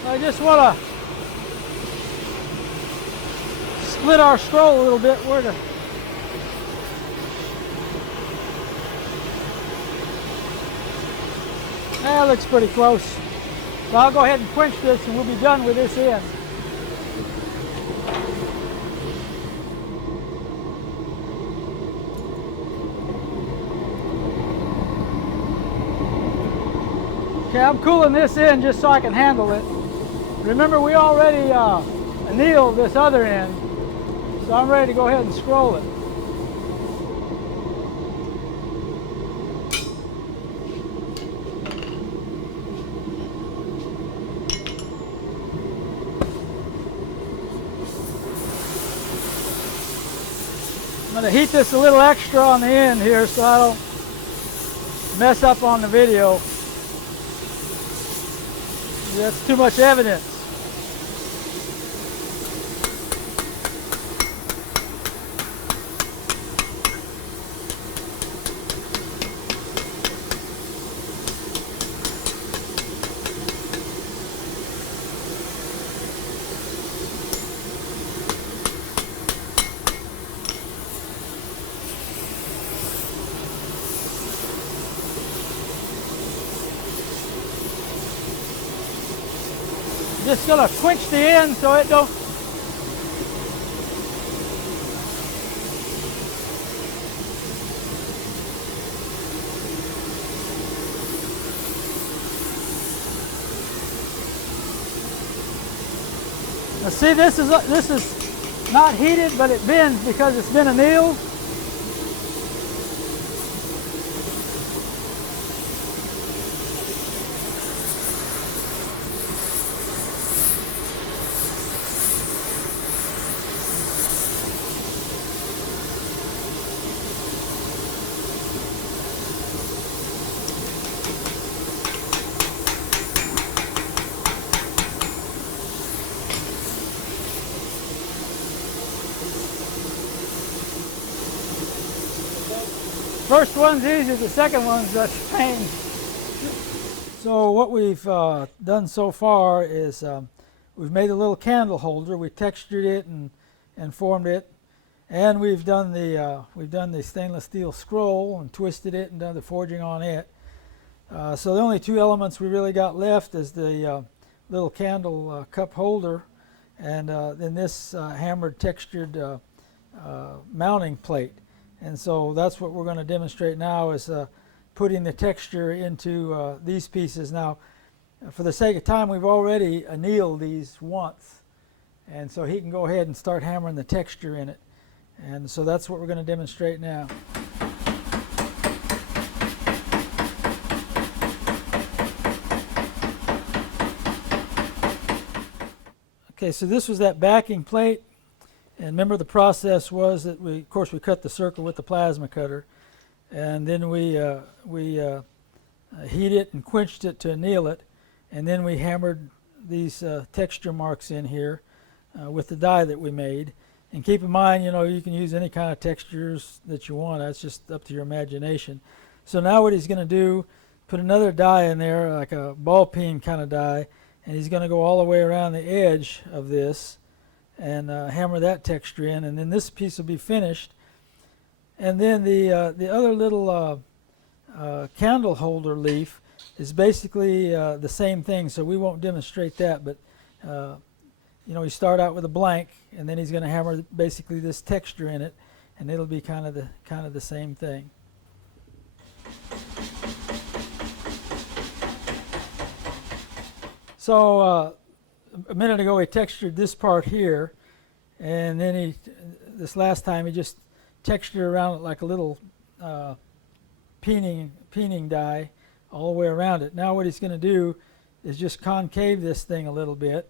I just want to split our scroll a little bit. That looks pretty close. So I'll go ahead and quench this and we'll be done with this end. Okay, I'm cooling this in just so I can handle it. Remember, we already annealed this other end, so I'm ready to go ahead and scroll it. I'm going to heat this a little extra on the end here so I don't mess up on the video. That's too much evidence. Just gonna quench the end so it don't. Now see, this is not heated, but it bends because it's been annealed. First one's easy, the second one's a pain. So what we've done so far is we've made a little candle holder. We textured it and formed it, and we've done the stainless steel scroll and twisted it and done the forging on it. So the only two elements we really got left is the little candle cup holder, and then this hammered textured mounting plate. And so that's what we're going to demonstrate now, is putting the texture into these pieces. Now, for the sake of time, we've already annealed these once, and so he can go ahead and start hammering the texture in it. And so that's what we're going to demonstrate now. Okay, so this was that backing plate, and remember the process was that of course we cut the circle with the plasma cutter, and then we heat it and quenched it to anneal it, and then we hammered these texture marks in here with the die that we made. And keep in mind, you know, you can use any kind of textures that you want. That's just up to your imagination. So now what he's going to do, put another die in there, like a ball peen kind of die, and he's going to go all the way around the edge of this and hammer that texture in, and then this piece will be finished. And then the other little candle holder leaf is basically the same thing, so we won't demonstrate that, but you know, you start out with a blank, and then he's going to hammer basically this texture in it, and it'll be kind of the same thing. So a minute ago he textured this part here, and then this last time he just textured around it like a little peening die all the way around it. Now what he's going to do is just concave this thing a little bit,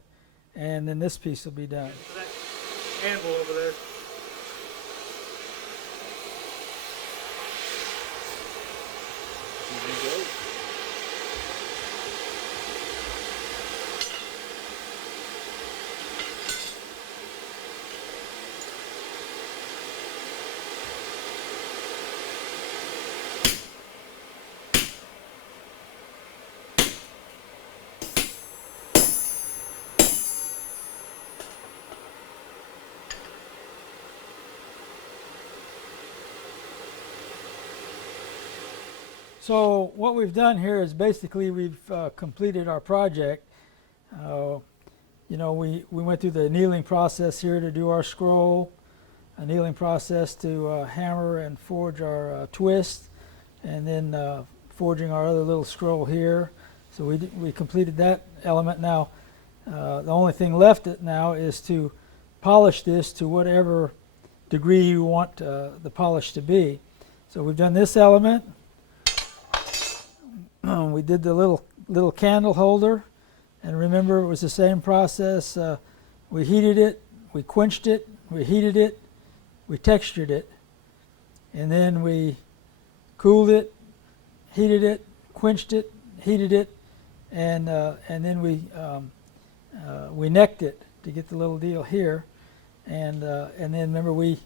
and then this piece will be done. So that anvil over there. So what we've done here is basically we've completed our project. You know, we went through the annealing process here to do our scroll, annealing process to hammer and forge our twist, and then forging our other little scroll here. So we completed that element. Now the only thing left now is to polish this to whatever degree you want the polish to be. So we've done this element. We did the little candle holder, and remember it was the same process. We heated it, we quenched it, we heated it, we textured it, and then we cooled it, heated it, quenched it, heated it, and then we necked it to get the little deal here, and then remember we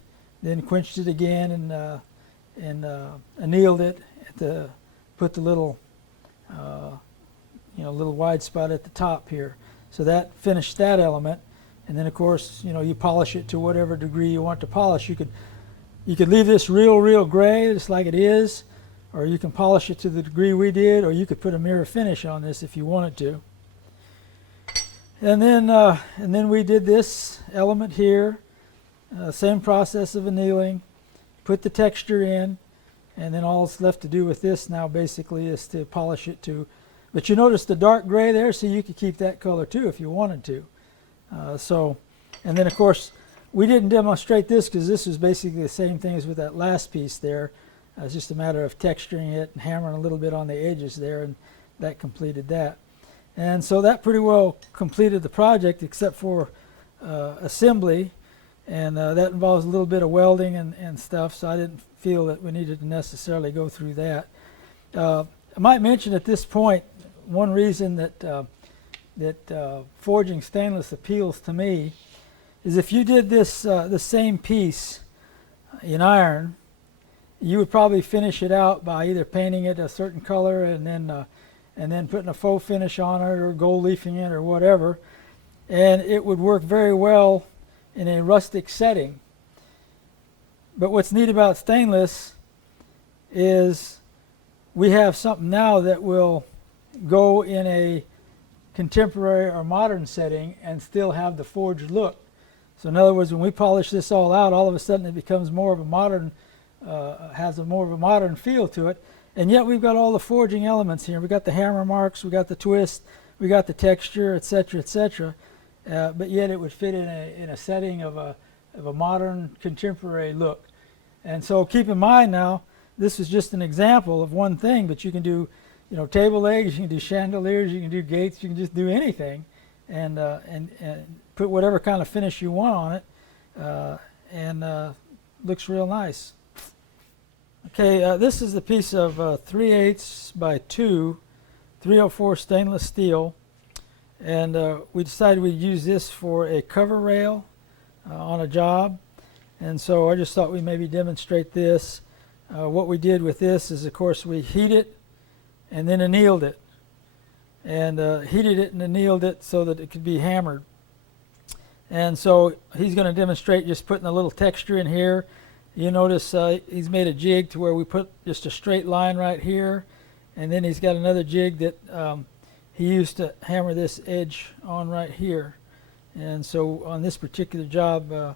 then quenched it again and annealed it put the little little wide spot at the top here. So that finished that element, and then of course, you know, you polish it to whatever degree you want to polish. You could leave this real gray just like it is, or you can polish it to the degree we did, or you could put a mirror finish on this if you wanted to. And then we did this element here, same process of annealing, put the texture in, and then all that's left to do with this now basically is to polish it to, but you notice the dark gray there, so you could keep that color too if you wanted to. And then of course we didn't demonstrate this because this was basically the same thing as with that last piece there. It's just a matter of texturing it and hammering a little bit on the edges there, and that completed that. And so that pretty well completed the project except for assembly, and that involves a little bit of welding and stuff, so I didn't feel that we needed to necessarily go through that. I might mention at this point one reason that forging stainless appeals to me is if you did this the same piece in iron, you would probably finish it out by either painting it a certain color and then putting a faux finish on it or gold leafing it or whatever, and it would work very well in a rustic setting. But what's neat about stainless is we have something now that will go in a contemporary or modern setting and still have the forged look. So in other words, when we polish this all out, all of a sudden it becomes more of a modern, has a more of a modern feel to it. And yet we've got all the forging elements here. We've got the hammer marks, we got the twist, we got the texture, etc., etc. But yet it would fit in a setting of a modern, contemporary look. And so keep in mind now, this is just an example of one thing, but you can do, you know, table legs, you can do chandeliers, you can do gates, you can just do anything, and put whatever kind of finish you want on it, and looks real nice. Okay, this is the piece of 3/8 by 2, 304 stainless steel, and we decided we'd use this for a cover rail on a job, and so I just thought we'd maybe demonstrate this. What we did with this is, of course, we heat it and then annealed it, and heated it and annealed it so that it could be hammered. And so he's going to demonstrate just putting a little texture in here. You notice he's made a jig to where we put just a straight line right here, and then he's got another jig that he used to hammer this edge on right here. And so on this particular job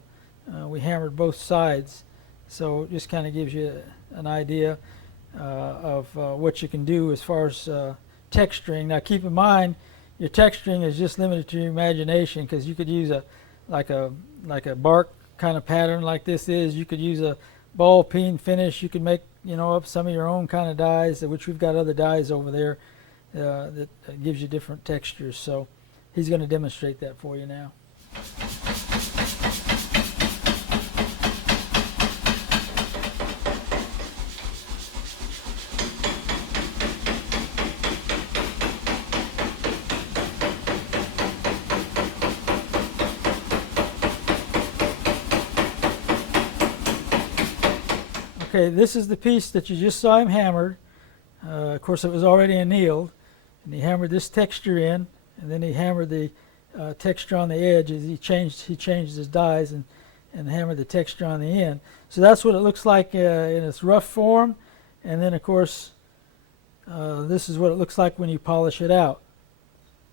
we hammered both sides, so it just kind of gives you an idea of what you can do as far as texturing. Now keep in mind, your texturing is just limited to your imagination, because you could use like a bark kind of pattern like this is. You could use a ball peen finish. You could make, you know, up some of your own kind of dyes, which we've got other dyes over there that gives you different textures. So he's going to demonstrate that for you now. Okay, this is the piece that you just saw him hammered. Of course, it was already annealed, and he hammered this texture in, and then he hammered the texture on the edge as he changed his dyes and hammered the texture on the end. So that's what it looks like in its rough form, and then of course this is what it looks like when you polish it out.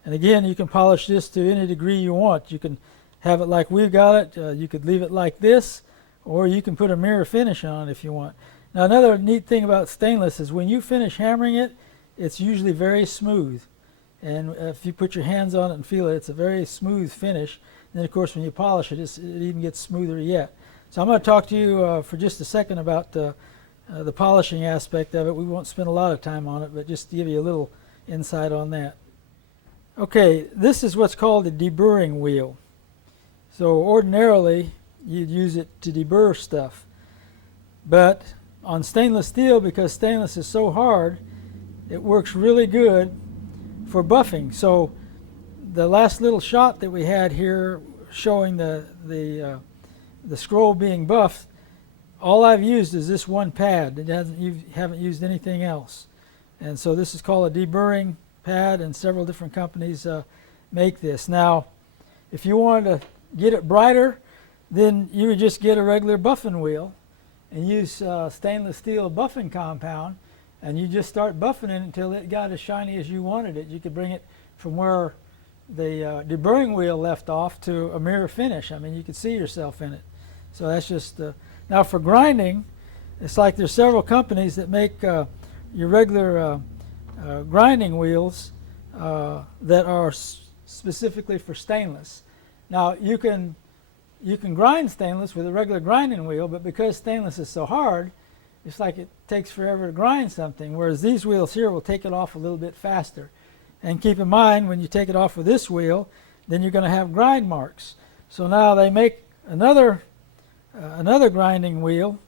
And again, you can polish this to any degree you want. You can have it like we've got it. You could leave it like this, or you can put a mirror finish on it if you want. Now another neat thing about stainless is when you finish hammering it, it's usually very smooth. And if you put your hands on it and feel it, it's a very smooth finish. And then of course when you polish it, it even gets smoother yet. So I'm going to talk to you for just a second about the polishing aspect of it. We won't spend a lot of time on it, but just to give you a little insight on that. Okay, this is what's called a deburring wheel. So ordinarily you'd use it to deburr stuff, but on stainless steel, because stainless is so hard, it works really good for buffing. So the last little shot that we had here showing the scroll being buffed, all I've used is this one pad. You haven't used anything else. And so this is called a deburring pad, and several different companies make this. Now if you wanted to get it brighter, then you would just get a regular buffing wheel and use stainless steel buffing compound, and you just start buffing it until it got as shiny as you wanted it. You could bring it from where the deburring wheel left off to a mirror finish. I mean, you could see yourself in it. So that's just now for grinding, it's like there's several companies that make your regular grinding wheels that are specifically for stainless. Now you can grind stainless with a regular grinding wheel, but because stainless is so hard, it's like it takes forever to grind something, whereas these wheels here will take it off a little bit faster. And keep in mind, when you take it off with this wheel, then you're going to have grind marks. So now they make another grinding wheel,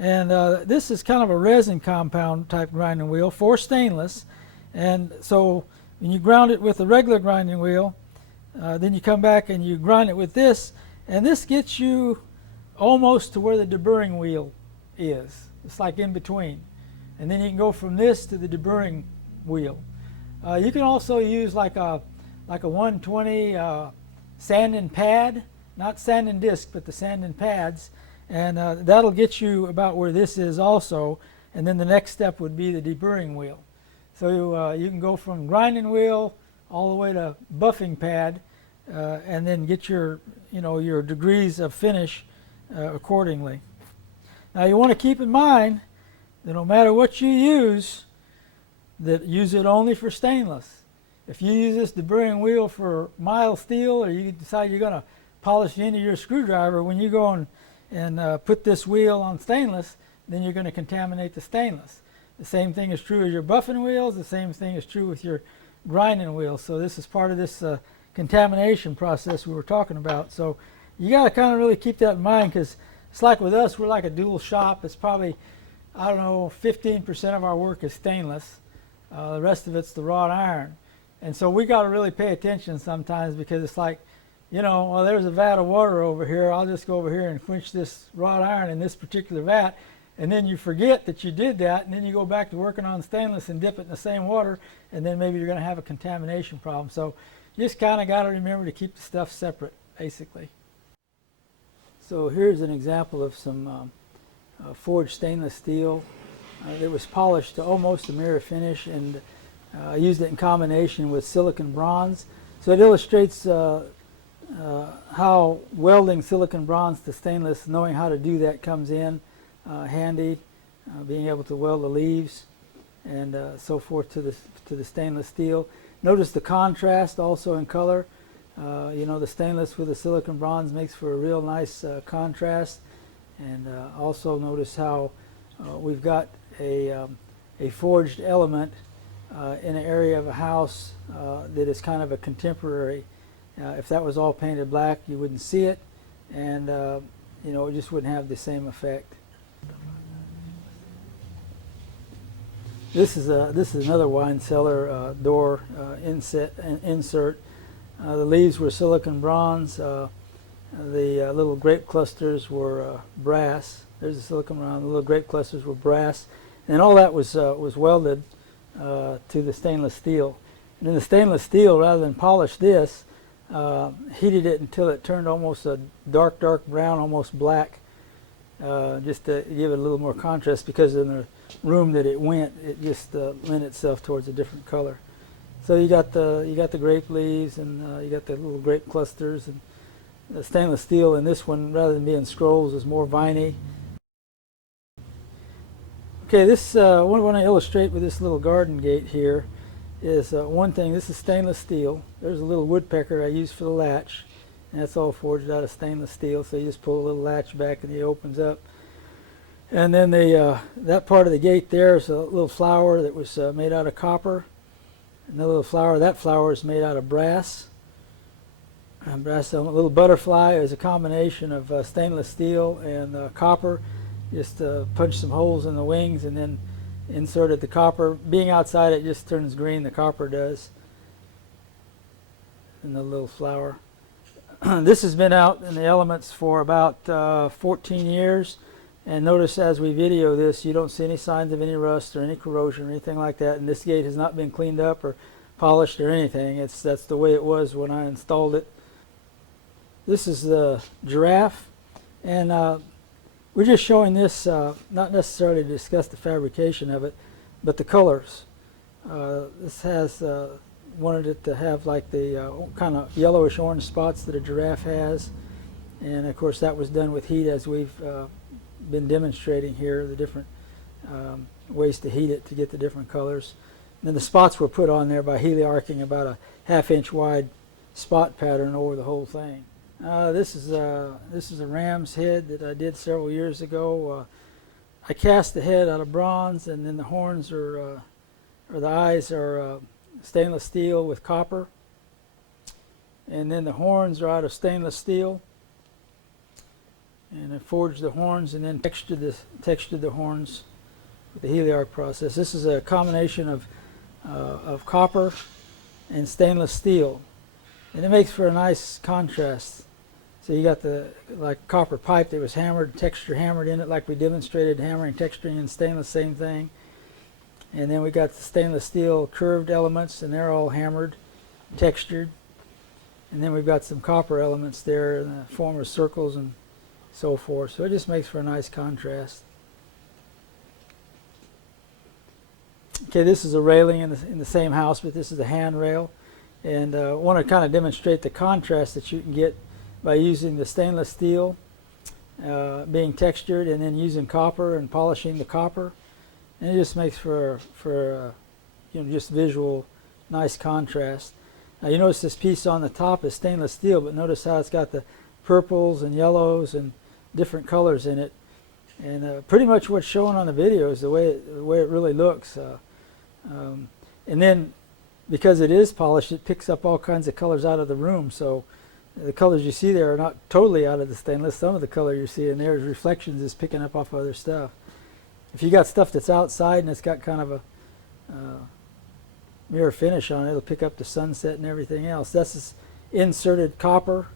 and this is kind of a resin compound type grinding wheel for stainless. And so when you ground it with a regular grinding wheel, then you come back and you grind it with this, and this gets you almost to where the deburring wheel is. It's like in between. And then you can go from this to the deburring wheel. You can also use like a 120 sanding pad, not sanding disc, but the sanding pads, and that'll get you about where this is also. And then the next step would be the deburring wheel. So you can go from grinding wheel all the way to buffing pad, and then get your, your degrees of finish accordingly. Now you want to keep in mind that no matter what you use, that use it only for stainless. If you use this deburring wheel for mild steel, or you decide you're going to polish the end of your screwdriver, when you go and put this wheel on stainless, then you're going to contaminate the stainless. The same thing is true with your buffing wheels. The same thing is true with your grinding wheels. So this is part of this contamination process we were talking about. So you got to kind of really keep that in mind, because it's like with us, we're like a dual shop. It's probably, I don't know, 15% of our work is stainless. The rest of it's the wrought iron. And so we got to really pay attention sometimes, because it's like, well, there's a vat of water over here. I'll just go over here and quench this wrought iron in this particular vat. And then you forget that you did that, and then you go back to working on stainless and dip it in the same water, and then maybe you're going to have a contamination problem. So you just kind of got to remember to keep the stuff separate, basically. So here's an example of some forged stainless steel that was polished to almost a mirror finish, and I used it in combination with silicon bronze. So it illustrates how welding silicon bronze to stainless, knowing how to do that, comes in handy, being able to weld the leaves and so forth to the stainless steel. Notice the contrast also in color. The stainless with the silicon bronze makes for a real nice contrast. And also notice how we've got a forged element in an area of a house that is kind of a contemporary. If that was all painted black, you wouldn't see it, and it just wouldn't have the same effect. This is another wine cellar door insert. The leaves were silicon bronze. The little grape clusters were brass. There's the silicon bronze. The little grape clusters were brass, and all that was welded to the stainless steel. And then the stainless steel, rather than polish this, heated it until it turned almost a dark brown, almost black, just to give it a little more contrast, because in the room that it went, it just lent itself towards a different color. So you got the grape leaves, and you got the little grape clusters, and the stainless steel in this one, rather than being scrolls, is more viney. Okay, this what I want to illustrate with this little garden gate here is one thing. This is stainless steel. There's a little woodpecker I use for the latch, and that's all forged out of stainless steel. So you just pull a little latch back and it opens up. And then that part of the gate there is a little flower that was made out of copper. And the little flower, that flower is made out of brass. And brass, a little butterfly is a combination of stainless steel and copper. Just punch some holes in the wings and then inserted the copper. Being outside, it just turns green, the copper does. And the little flower. This has been out in the elements for about 14 years. And notice as we video this, you don't see any signs of any rust or any corrosion or anything like that. And this gate has not been cleaned up or polished or anything. That's the way it was when I installed it. This is the giraffe. And we're just showing this, not necessarily to discuss the fabrication of it, but the colors. This has, wanted it to have like the kind of yellowish orange spots that a giraffe has. And of course that was done with heat, as we've been demonstrating here, the different ways to heat it to get the different colors. And then the spots were put on there by heliarching about a 1/2 inch wide spot pattern over the whole thing. This is a ram's head that I did several years ago. I cast the head out of bronze, and then the horns or the eyes are stainless steel with copper, and then the horns are out of stainless steel. And I forged the horns and then textured the horns with the heliarch process. This is a combination of copper and stainless steel, and it makes for a nice contrast. So you got the copper pipe that was hammered, texture hammered in it, like we demonstrated hammering, texturing in stainless, same thing. And then we got the stainless steel curved elements, and they're all hammered, textured. And then we've got some copper elements there in the form of circles and so forth. So it just makes for a nice contrast. Okay, this is a railing in the same house, but this is the handrail. and want to kind of demonstrate the contrast that you can get by using the stainless steel being textured and then using copper and polishing the copper, and it just makes for you know, just visual nice contrast. Now you notice this piece on the top is stainless steel, but notice how it's got the purples and yellows and different colors in it, and pretty much what's shown on the video is the way it really looks. And then because it is polished, it picks up all kinds of colors out of the room, so the colors you see there are not totally out of the stainless. Some of the color you see in there is reflections, is picking up off other stuff. If you got stuff that's outside and it's got kind of a mirror finish on it, it'll pick up the sunset and everything else. That's just inserted copper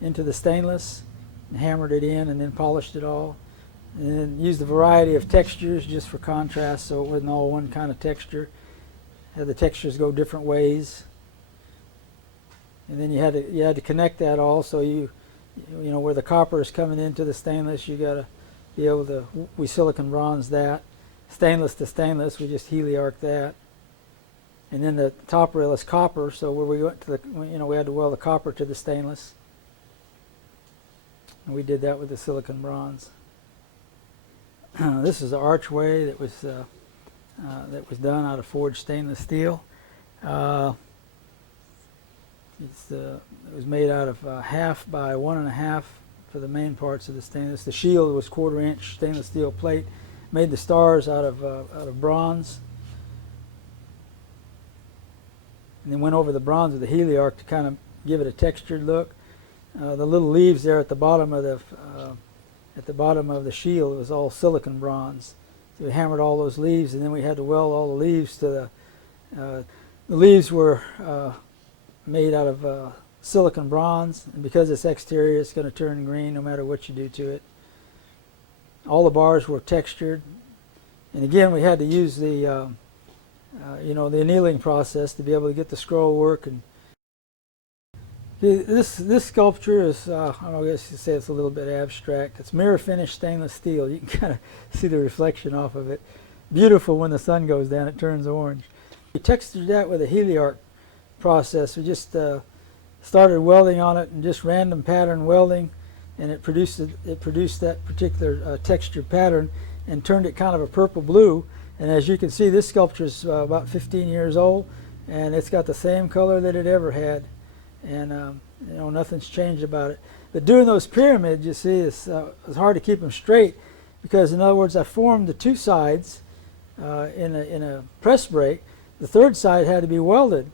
into the stainless and hammered it in and then polished it all. And then used a variety of textures just for contrast, so it wasn't all one kind of texture. Had the textures go different ways. And then you had to connect that all, so you know where the copper is coming into the stainless, you got to be able to, we silicon bronze that. Stainless to stainless, we just heliarc that. And then the top rail is copper, so where we went to the, you know, we had to weld the copper to the stainless. And we did that with the silicon bronze. This is the archway that was done out of forged stainless steel. It was made out of 1/2 by 1.5 for the main parts of the stainless. The shield was 1/4 inch stainless steel plate. Made the stars out of bronze, and then went over the bronze with the heliarc to kind of give it a textured look. The little leaves there at the bottom of the shield was all silicon bronze. So we hammered all those leaves, and then we had to weld all the leaves to the leaves were made out of silicon bronze, and because it's exterior, it's going to turn green no matter what you do to it. All the bars were textured, and again we had to use the you know, the annealing process to be able to get the scroll work. And this sculpture is I don't know, I guess you say it's a little bit abstract. It's mirror finished stainless steel. You can kind of see the reflection off of it. Beautiful when the sun goes down, it turns orange. We textured that with a heliarc process. We just started welding on it and just random pattern welding, and it produced that particular texture pattern and turned it kind of a purple blue. And as you can see, this sculpture is about 15 years old, and it's got the same color that it ever had, and you know, nothing's changed about it. But doing those pyramids, you see, it's hard to keep them straight, because in other words, I formed the two sides in a press brake. The third side had to be welded,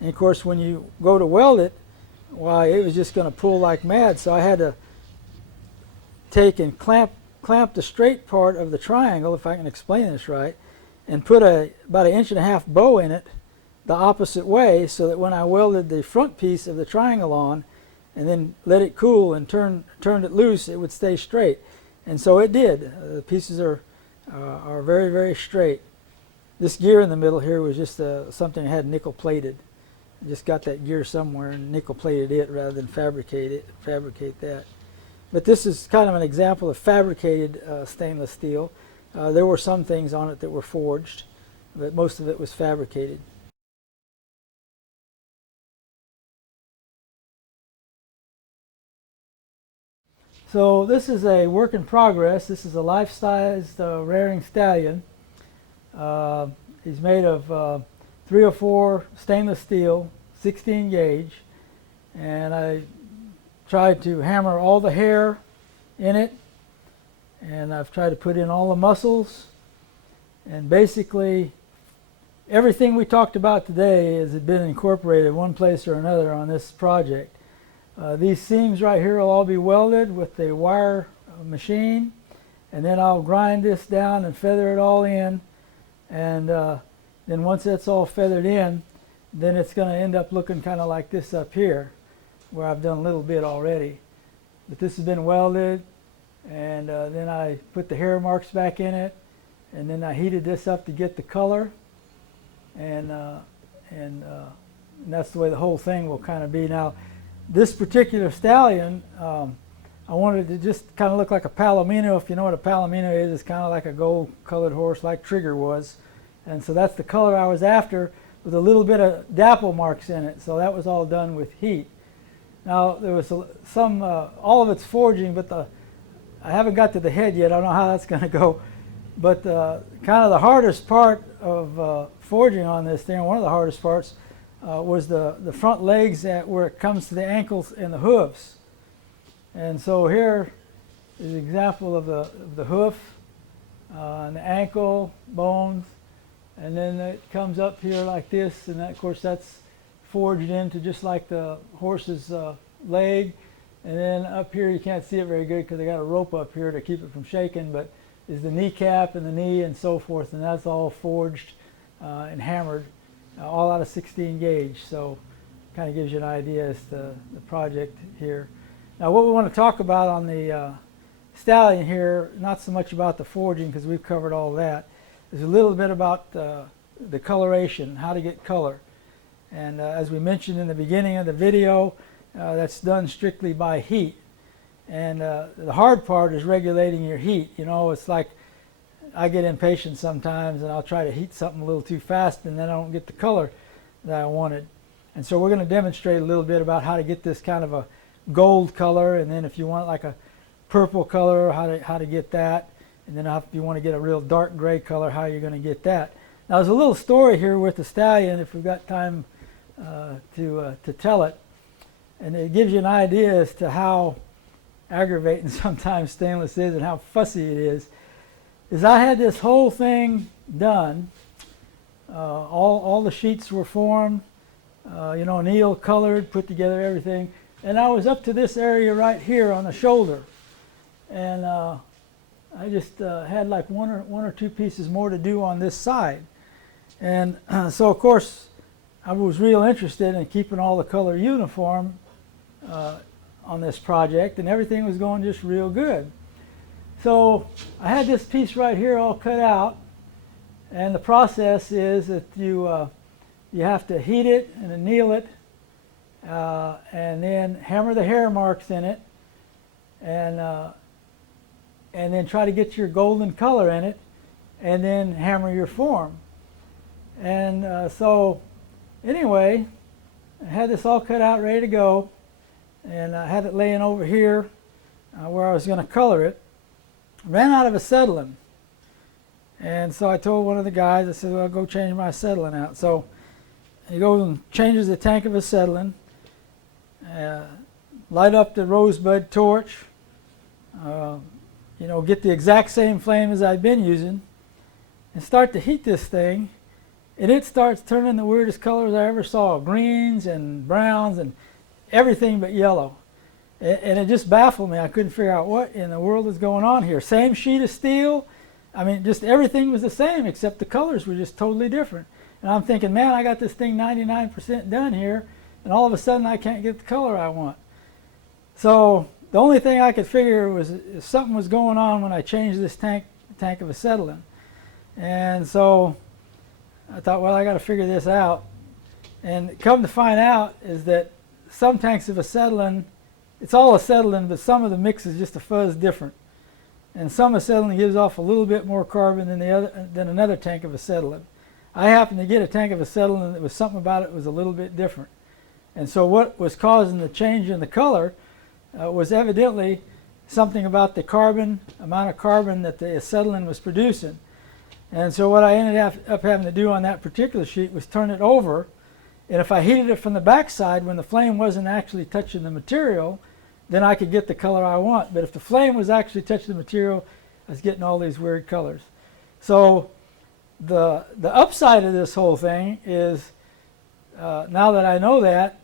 and of course when you go to weld it, why, it was just going to pull like mad, so I had to take and clamp the straight part of the triangle, if I can explain this right, and put about 1.5 inch bow in it the opposite way, so that when I welded the front piece of the triangle on and then let it cool and turned it loose, it would stay straight. And so it did. The pieces are very, very straight. This gear in the middle here was just something I had nickel plated. I just got that gear somewhere and nickel plated it rather than fabricate that. But this is kind of an example of fabricated stainless steel. There were some things on it that were forged, but most of it was fabricated. So this is a work in progress. This is a life-sized rearing stallion. He's made of 304 stainless steel, 16 gauge, and I tried to hammer all the hair in it, and I've tried to put in all the muscles, and basically everything we talked about today has been incorporated one place or another on this project. These seams right here will all be welded with the wire machine, and then I'll grind this down and feather it all in, and then once that's all feathered in, then it's going to end up looking kind of like this up here, where I've done a little bit already. But this has been welded, and then I put the hair marks back in it, and then I heated this up to get the color, and that's the way the whole thing will kind of be. Now, this particular stallion, I wanted it to just kind of look like a palomino. If you know what a palomino is, it's kind of like a gold-colored horse like Trigger was. And so that's the color I was after, with a little bit of dapple marks in it. So that was all done with heat. Now there was some, all of it's forging, but I haven't got to the head yet. I don't know how that's going to go. But kind of the hardest part of forging on this thing, one of the hardest parts, was the front legs where it comes to the ankles and the hooves. And so here is an example of the hoof and the ankle bones, and then it comes up here like this, and that, of course that's forged into just like the horse's leg. And then up here you can't see it very good because I got a rope up here to keep it from shaking, but is the kneecap and the knee and so forth, and that's all forged and hammered, all out of 16 gauge. So kind of gives you an idea as to the project here. Now what we want to talk about on the stallion here, not so much about the forging because we've covered all that, is a little bit about the coloration, how to get color. And as we mentioned in the beginning of the video, that's done strictly by heat. And the hard part is regulating your heat. You know, it's like I get impatient sometimes and I'll try to heat something a little too fast and then I don't get the color that I wanted. And so we're going to demonstrate a little bit about how to get this kind of a gold color, and then if you want like a purple color, how to get that, and then if you want to get a real dark gray color, how you're going to get that. Now there's a little story here with the stallion if we've got time to tell it, and it gives you an idea as to how aggravating sometimes stainless is and how fussy it is I had this whole thing done. All the sheets were formed, you know, annealed, colored, put together, everything. And I was up to this area right here on the shoulder. And I just had like one or two pieces more to do on this side. And so of course I was real interested in keeping all the color uniform on this project, and everything was going just real good. So I had this piece right here all cut out, and the process is that you have to heat it and anneal it, and then hammer the hair marks in it, and then try to get your golden color in it, and then hammer your form. And so anyway, I had this all cut out, ready to go, and I had it laying over here where I was going to color it. Ran out of acetylene, and so I told one of the guys, I said, well, I'll go change my acetylene out. So he goes and changes the tank of acetylene, light up the rosebud torch, you know, get the exact same flame as I'd been using, and start to heat this thing, and it starts turning the weirdest colors I ever saw, greens and browns and everything but yellow. And it just baffled me. I couldn't figure out what in the world is going on here. Same sheet of steel. I mean, just everything was the same except the colors were just totally different. And I'm thinking, man, I got this thing 99% done here, and all of a sudden I can't get the color I want. So the only thing I could figure was something was going on when I changed this tank of acetylene. And so I thought, well, I got to figure this out. And come to find out is that some tanks of acetylene, it's all acetylene, but some of the mix is just a fuzz different. And some acetylene gives off a little bit more carbon than another tank of acetylene. I happened to get a tank of acetylene that was something about it was a little bit different. And so what was causing the change in the color was evidently something about the carbon, amount of carbon that the acetylene was producing. And so what I ended up having to do on that particular sheet was turn it over. And if I heated it from the backside when the flame wasn't actually touching the material, then I could get the color I want. But if the flame was actually touching the material, I was getting all these weird colors. So the upside of this whole thing is now that I know that,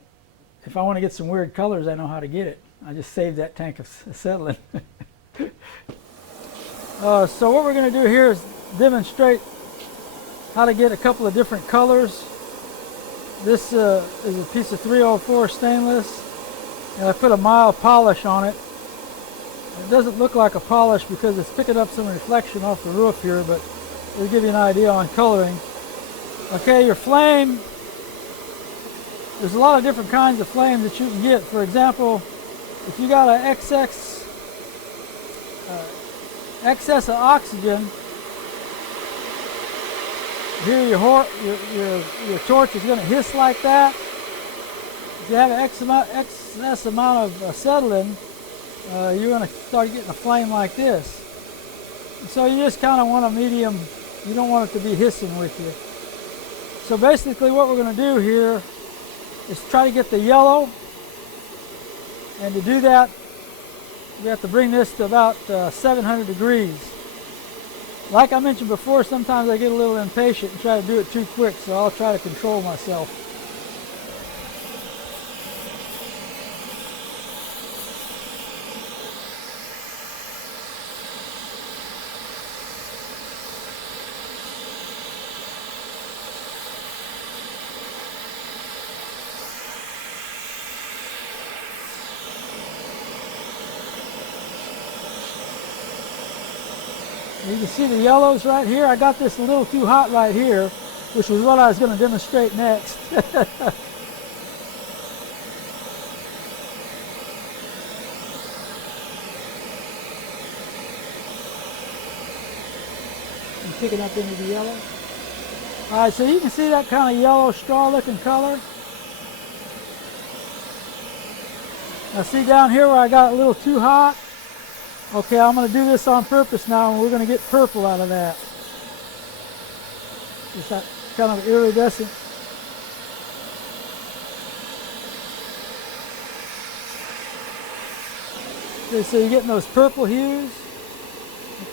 if I want to get some weird colors, I know how to get it. I just saved that tank of acetylene. So what we're going to do here is demonstrate how to get a couple of different colors. This is a piece of 304 stainless, and I put a mild polish on it. It doesn't look like a polish because it's picking up some reflection off the roof here, but it'll give you an idea on coloring. Okay, your flame, there's a lot of different kinds of flames that you can get. For example, if you got an excess of oxygen, here your torch is going to hiss like that. If you have an excess amount of acetylene, you're going to start getting a flame like this. So you just kind of want a medium, you don't want it to be hissing with you. So basically what we're going to do here is try to get the yellow, and to do that we have to bring this to about 700 degrees. Like I mentioned before, sometimes I get a little impatient and try to do it too quick, so I'll try to control myself. You can see the yellows right here. I got this a little too hot right here, which was what I was going to demonstrate next. I'm picking up into the yellow. All right, so you can see that kind of yellow straw-looking color. Now see down here where I got a little too hot? Okay, I'm going to do this on purpose now, and we're going to get purple out of that. Just that kind of iridescent. Okay, so you're getting those purple hues,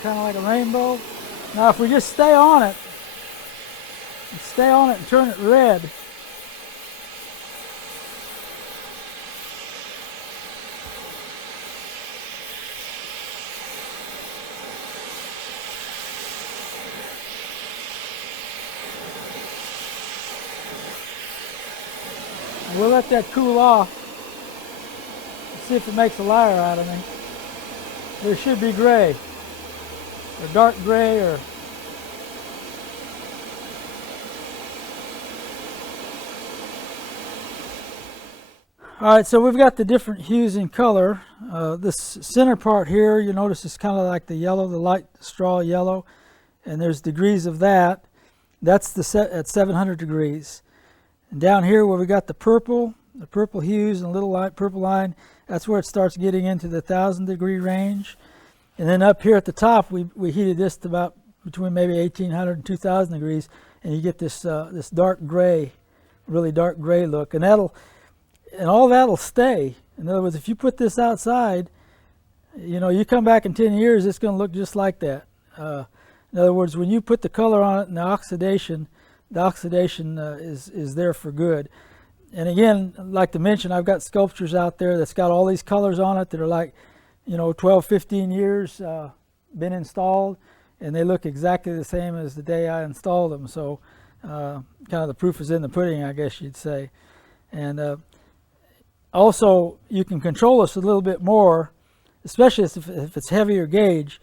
kind of like a rainbow. Now if we just stay on it and turn it red, we'll let that cool off and see if it makes a liar out of me. There should be gray, or dark gray, or all right, so we've got the different hues in color. This center part here, you notice it's kind of like the yellow, the light straw yellow, and there's degrees of that. That's the set at 700 degrees. And down here where we got the purple hues and a little light purple line, that's where it starts getting into the 1,000 degree range. And then up here at the top, we heated this to about between maybe 1,800 and 2,000 degrees, and you get this this dark gray, really dark gray look. And all that'll stay. In other words, if you put this outside, you know, you come back in 10 years, it's going to look just like that. In other words, when you put the color on it and the oxidation is there for good. And again, I'd like to mention, I've got sculptures out there that's got all these colors on it that are like, you know, 12, 15 years been installed, and they look exactly the same as the day I installed them. So kind of the proof is in the pudding, I guess you'd say. And also, you can control this a little bit more, especially if it's heavier gauge.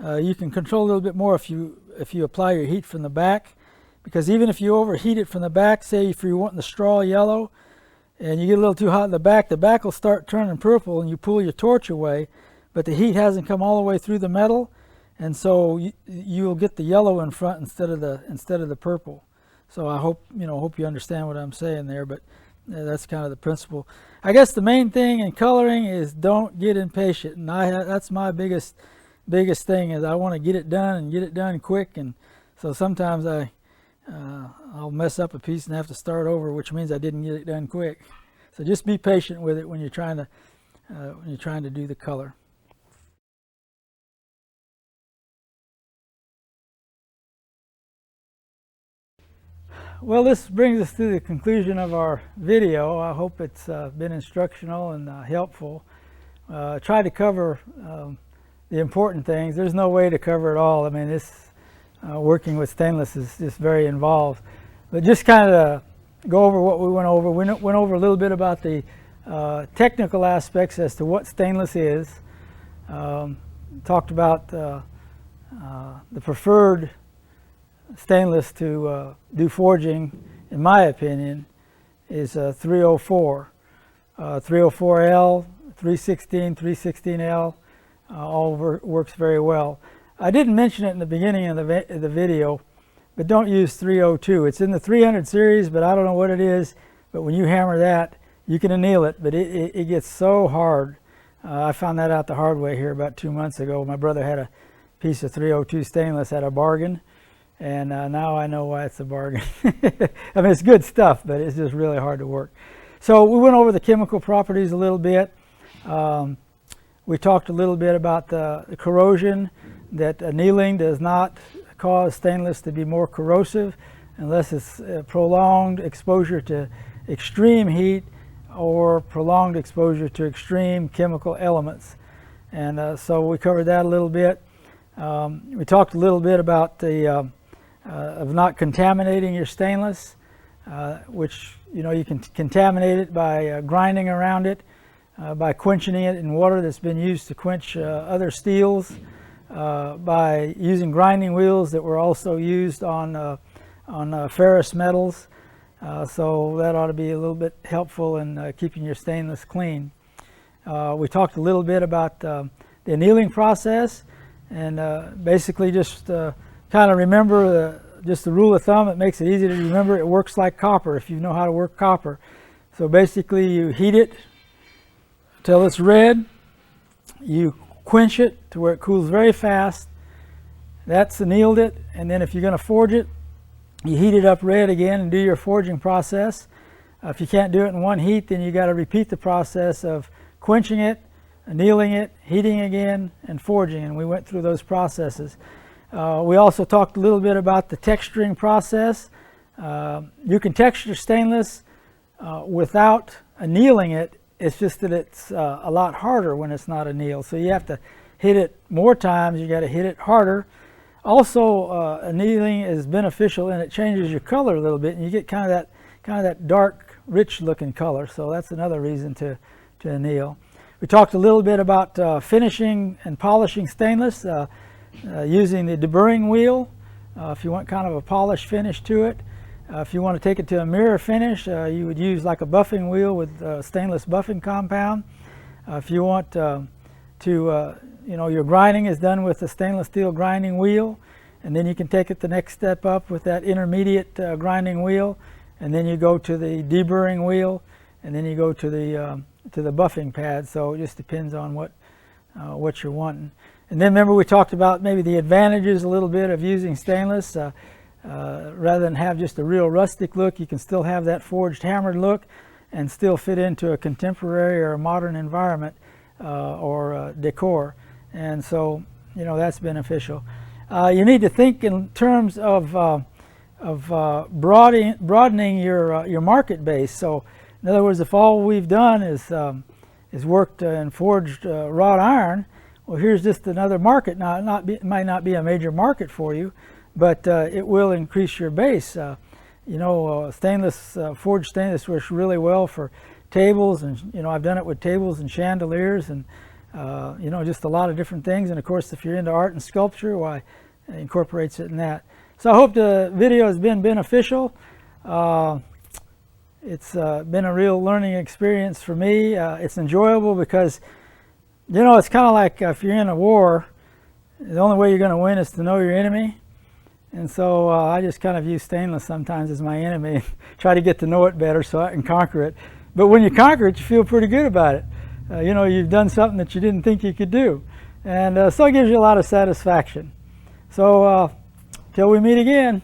You can control a little bit more if you apply your heat from the back. Because even if you overheat it from the back, say if you're wanting the straw yellow and you get a little too hot in the back will start turning purple, and you pull your torch away, but the heat hasn't come all the way through the metal, and so you'll get the yellow in front instead of the purple. So I hope you understand what I'm saying there, but that's kind of the principle. I guess the main thing in coloring is don't get impatient, and that's my biggest thing, is I want to get it done and get it done quick, and so sometimes I'll mess up a piece and have to start over, which means I didn't get it done quick. So just be patient with it when you're trying to do the color. Well, this brings us to the conclusion of our video. I hope it's been instructional and helpful. Try to cover the important things. There's no way to cover it all. I mean, working with stainless is just very involved. But just kind of go over what we went over. We went over a little bit about the technical aspects as to what stainless is. Talked about the preferred stainless to do forging, in my opinion, is 304. 304L, 316, 316L, all works very well. I didn't mention it in the beginning of the video, but don't use 302. It's in the 300 series, but I don't know what it is. But when you hammer that, you can anneal it, but it gets so hard. I found that out the hard way here about 2 months ago. My brother had a piece of 302 stainless at a bargain, and now I know why it's a bargain. I mean, it's good stuff, but it's just really hard to work. So we went over the chemical properties a little bit. We talked a little bit about the corrosion, that annealing does not cause stainless to be more corrosive unless it's prolonged exposure to extreme heat or prolonged exposure to extreme chemical elements. And so we covered that a little bit. We talked a little bit about the of not contaminating your stainless, which you can contaminate it by grinding around it, by quenching it in water that's been used to quench other steels, by using grinding wheels that were also used on ferrous metals. So that ought to be a little bit helpful in keeping your stainless clean. We talked a little bit about the annealing process, and basically just kind of remember just the rule of thumb. It makes it easy to remember. It works like copper if you know how to work copper. So basically you heat it till it's red, you quench it to where it cools very fast. That's annealed it, and then if you're going to forge it, you heat it up red again and do your forging process. If you can't do it in one heat, then you got to repeat the process of quenching it, annealing it, heating again, and forging, and we went through those processes. We also talked a little bit about the texturing process. You can texture stainless without annealing it. It's just that it's a lot harder when it's not annealed. So you have to hit it more times. You got to hit it harder. Also, annealing is beneficial, and it changes your color a little bit, and you get kind of that dark, rich-looking color. So that's another reason to anneal. We talked a little bit about finishing and polishing stainless using the deburring wheel. If you want kind of a polished finish to it. If you want to take it to a mirror finish, you would use like a buffing wheel with stainless buffing compound. If you want your grinding is done with a stainless steel grinding wheel, and then you can take it the next step up with that intermediate grinding wheel, and then you go to the deburring wheel, and then you go to the buffing pad. So it just depends on what you're wanting. And then remember we talked about maybe the advantages a little bit of using stainless. Rather than have just a real rustic look, you can still have that forged hammered look and still fit into a contemporary or a modern environment or decor. And so that's beneficial. You need to think in terms of broadening your market base. So in other words, if all we've done is worked and forged wrought iron, well, here's just another market. Now it might not be a major market for you, but it will increase your base. Stainless, forged stainless works really well for tables, and I've done it with tables and chandeliers, and just a lot of different things. And of course, if you're into art and sculpture, why, it incorporates it in that. So I hope the video has been beneficial. It's been a real learning experience for me. It's enjoyable because it's kind of like if you're in a war, the only way you're going to win is to know your enemy. And so I just kind of use stainless sometimes as my enemy and try to get to know it better so I can conquer it. But when you conquer it, you feel pretty good about it. You've done something that you didn't think you could do. And so it gives you a lot of satisfaction. So till we meet again.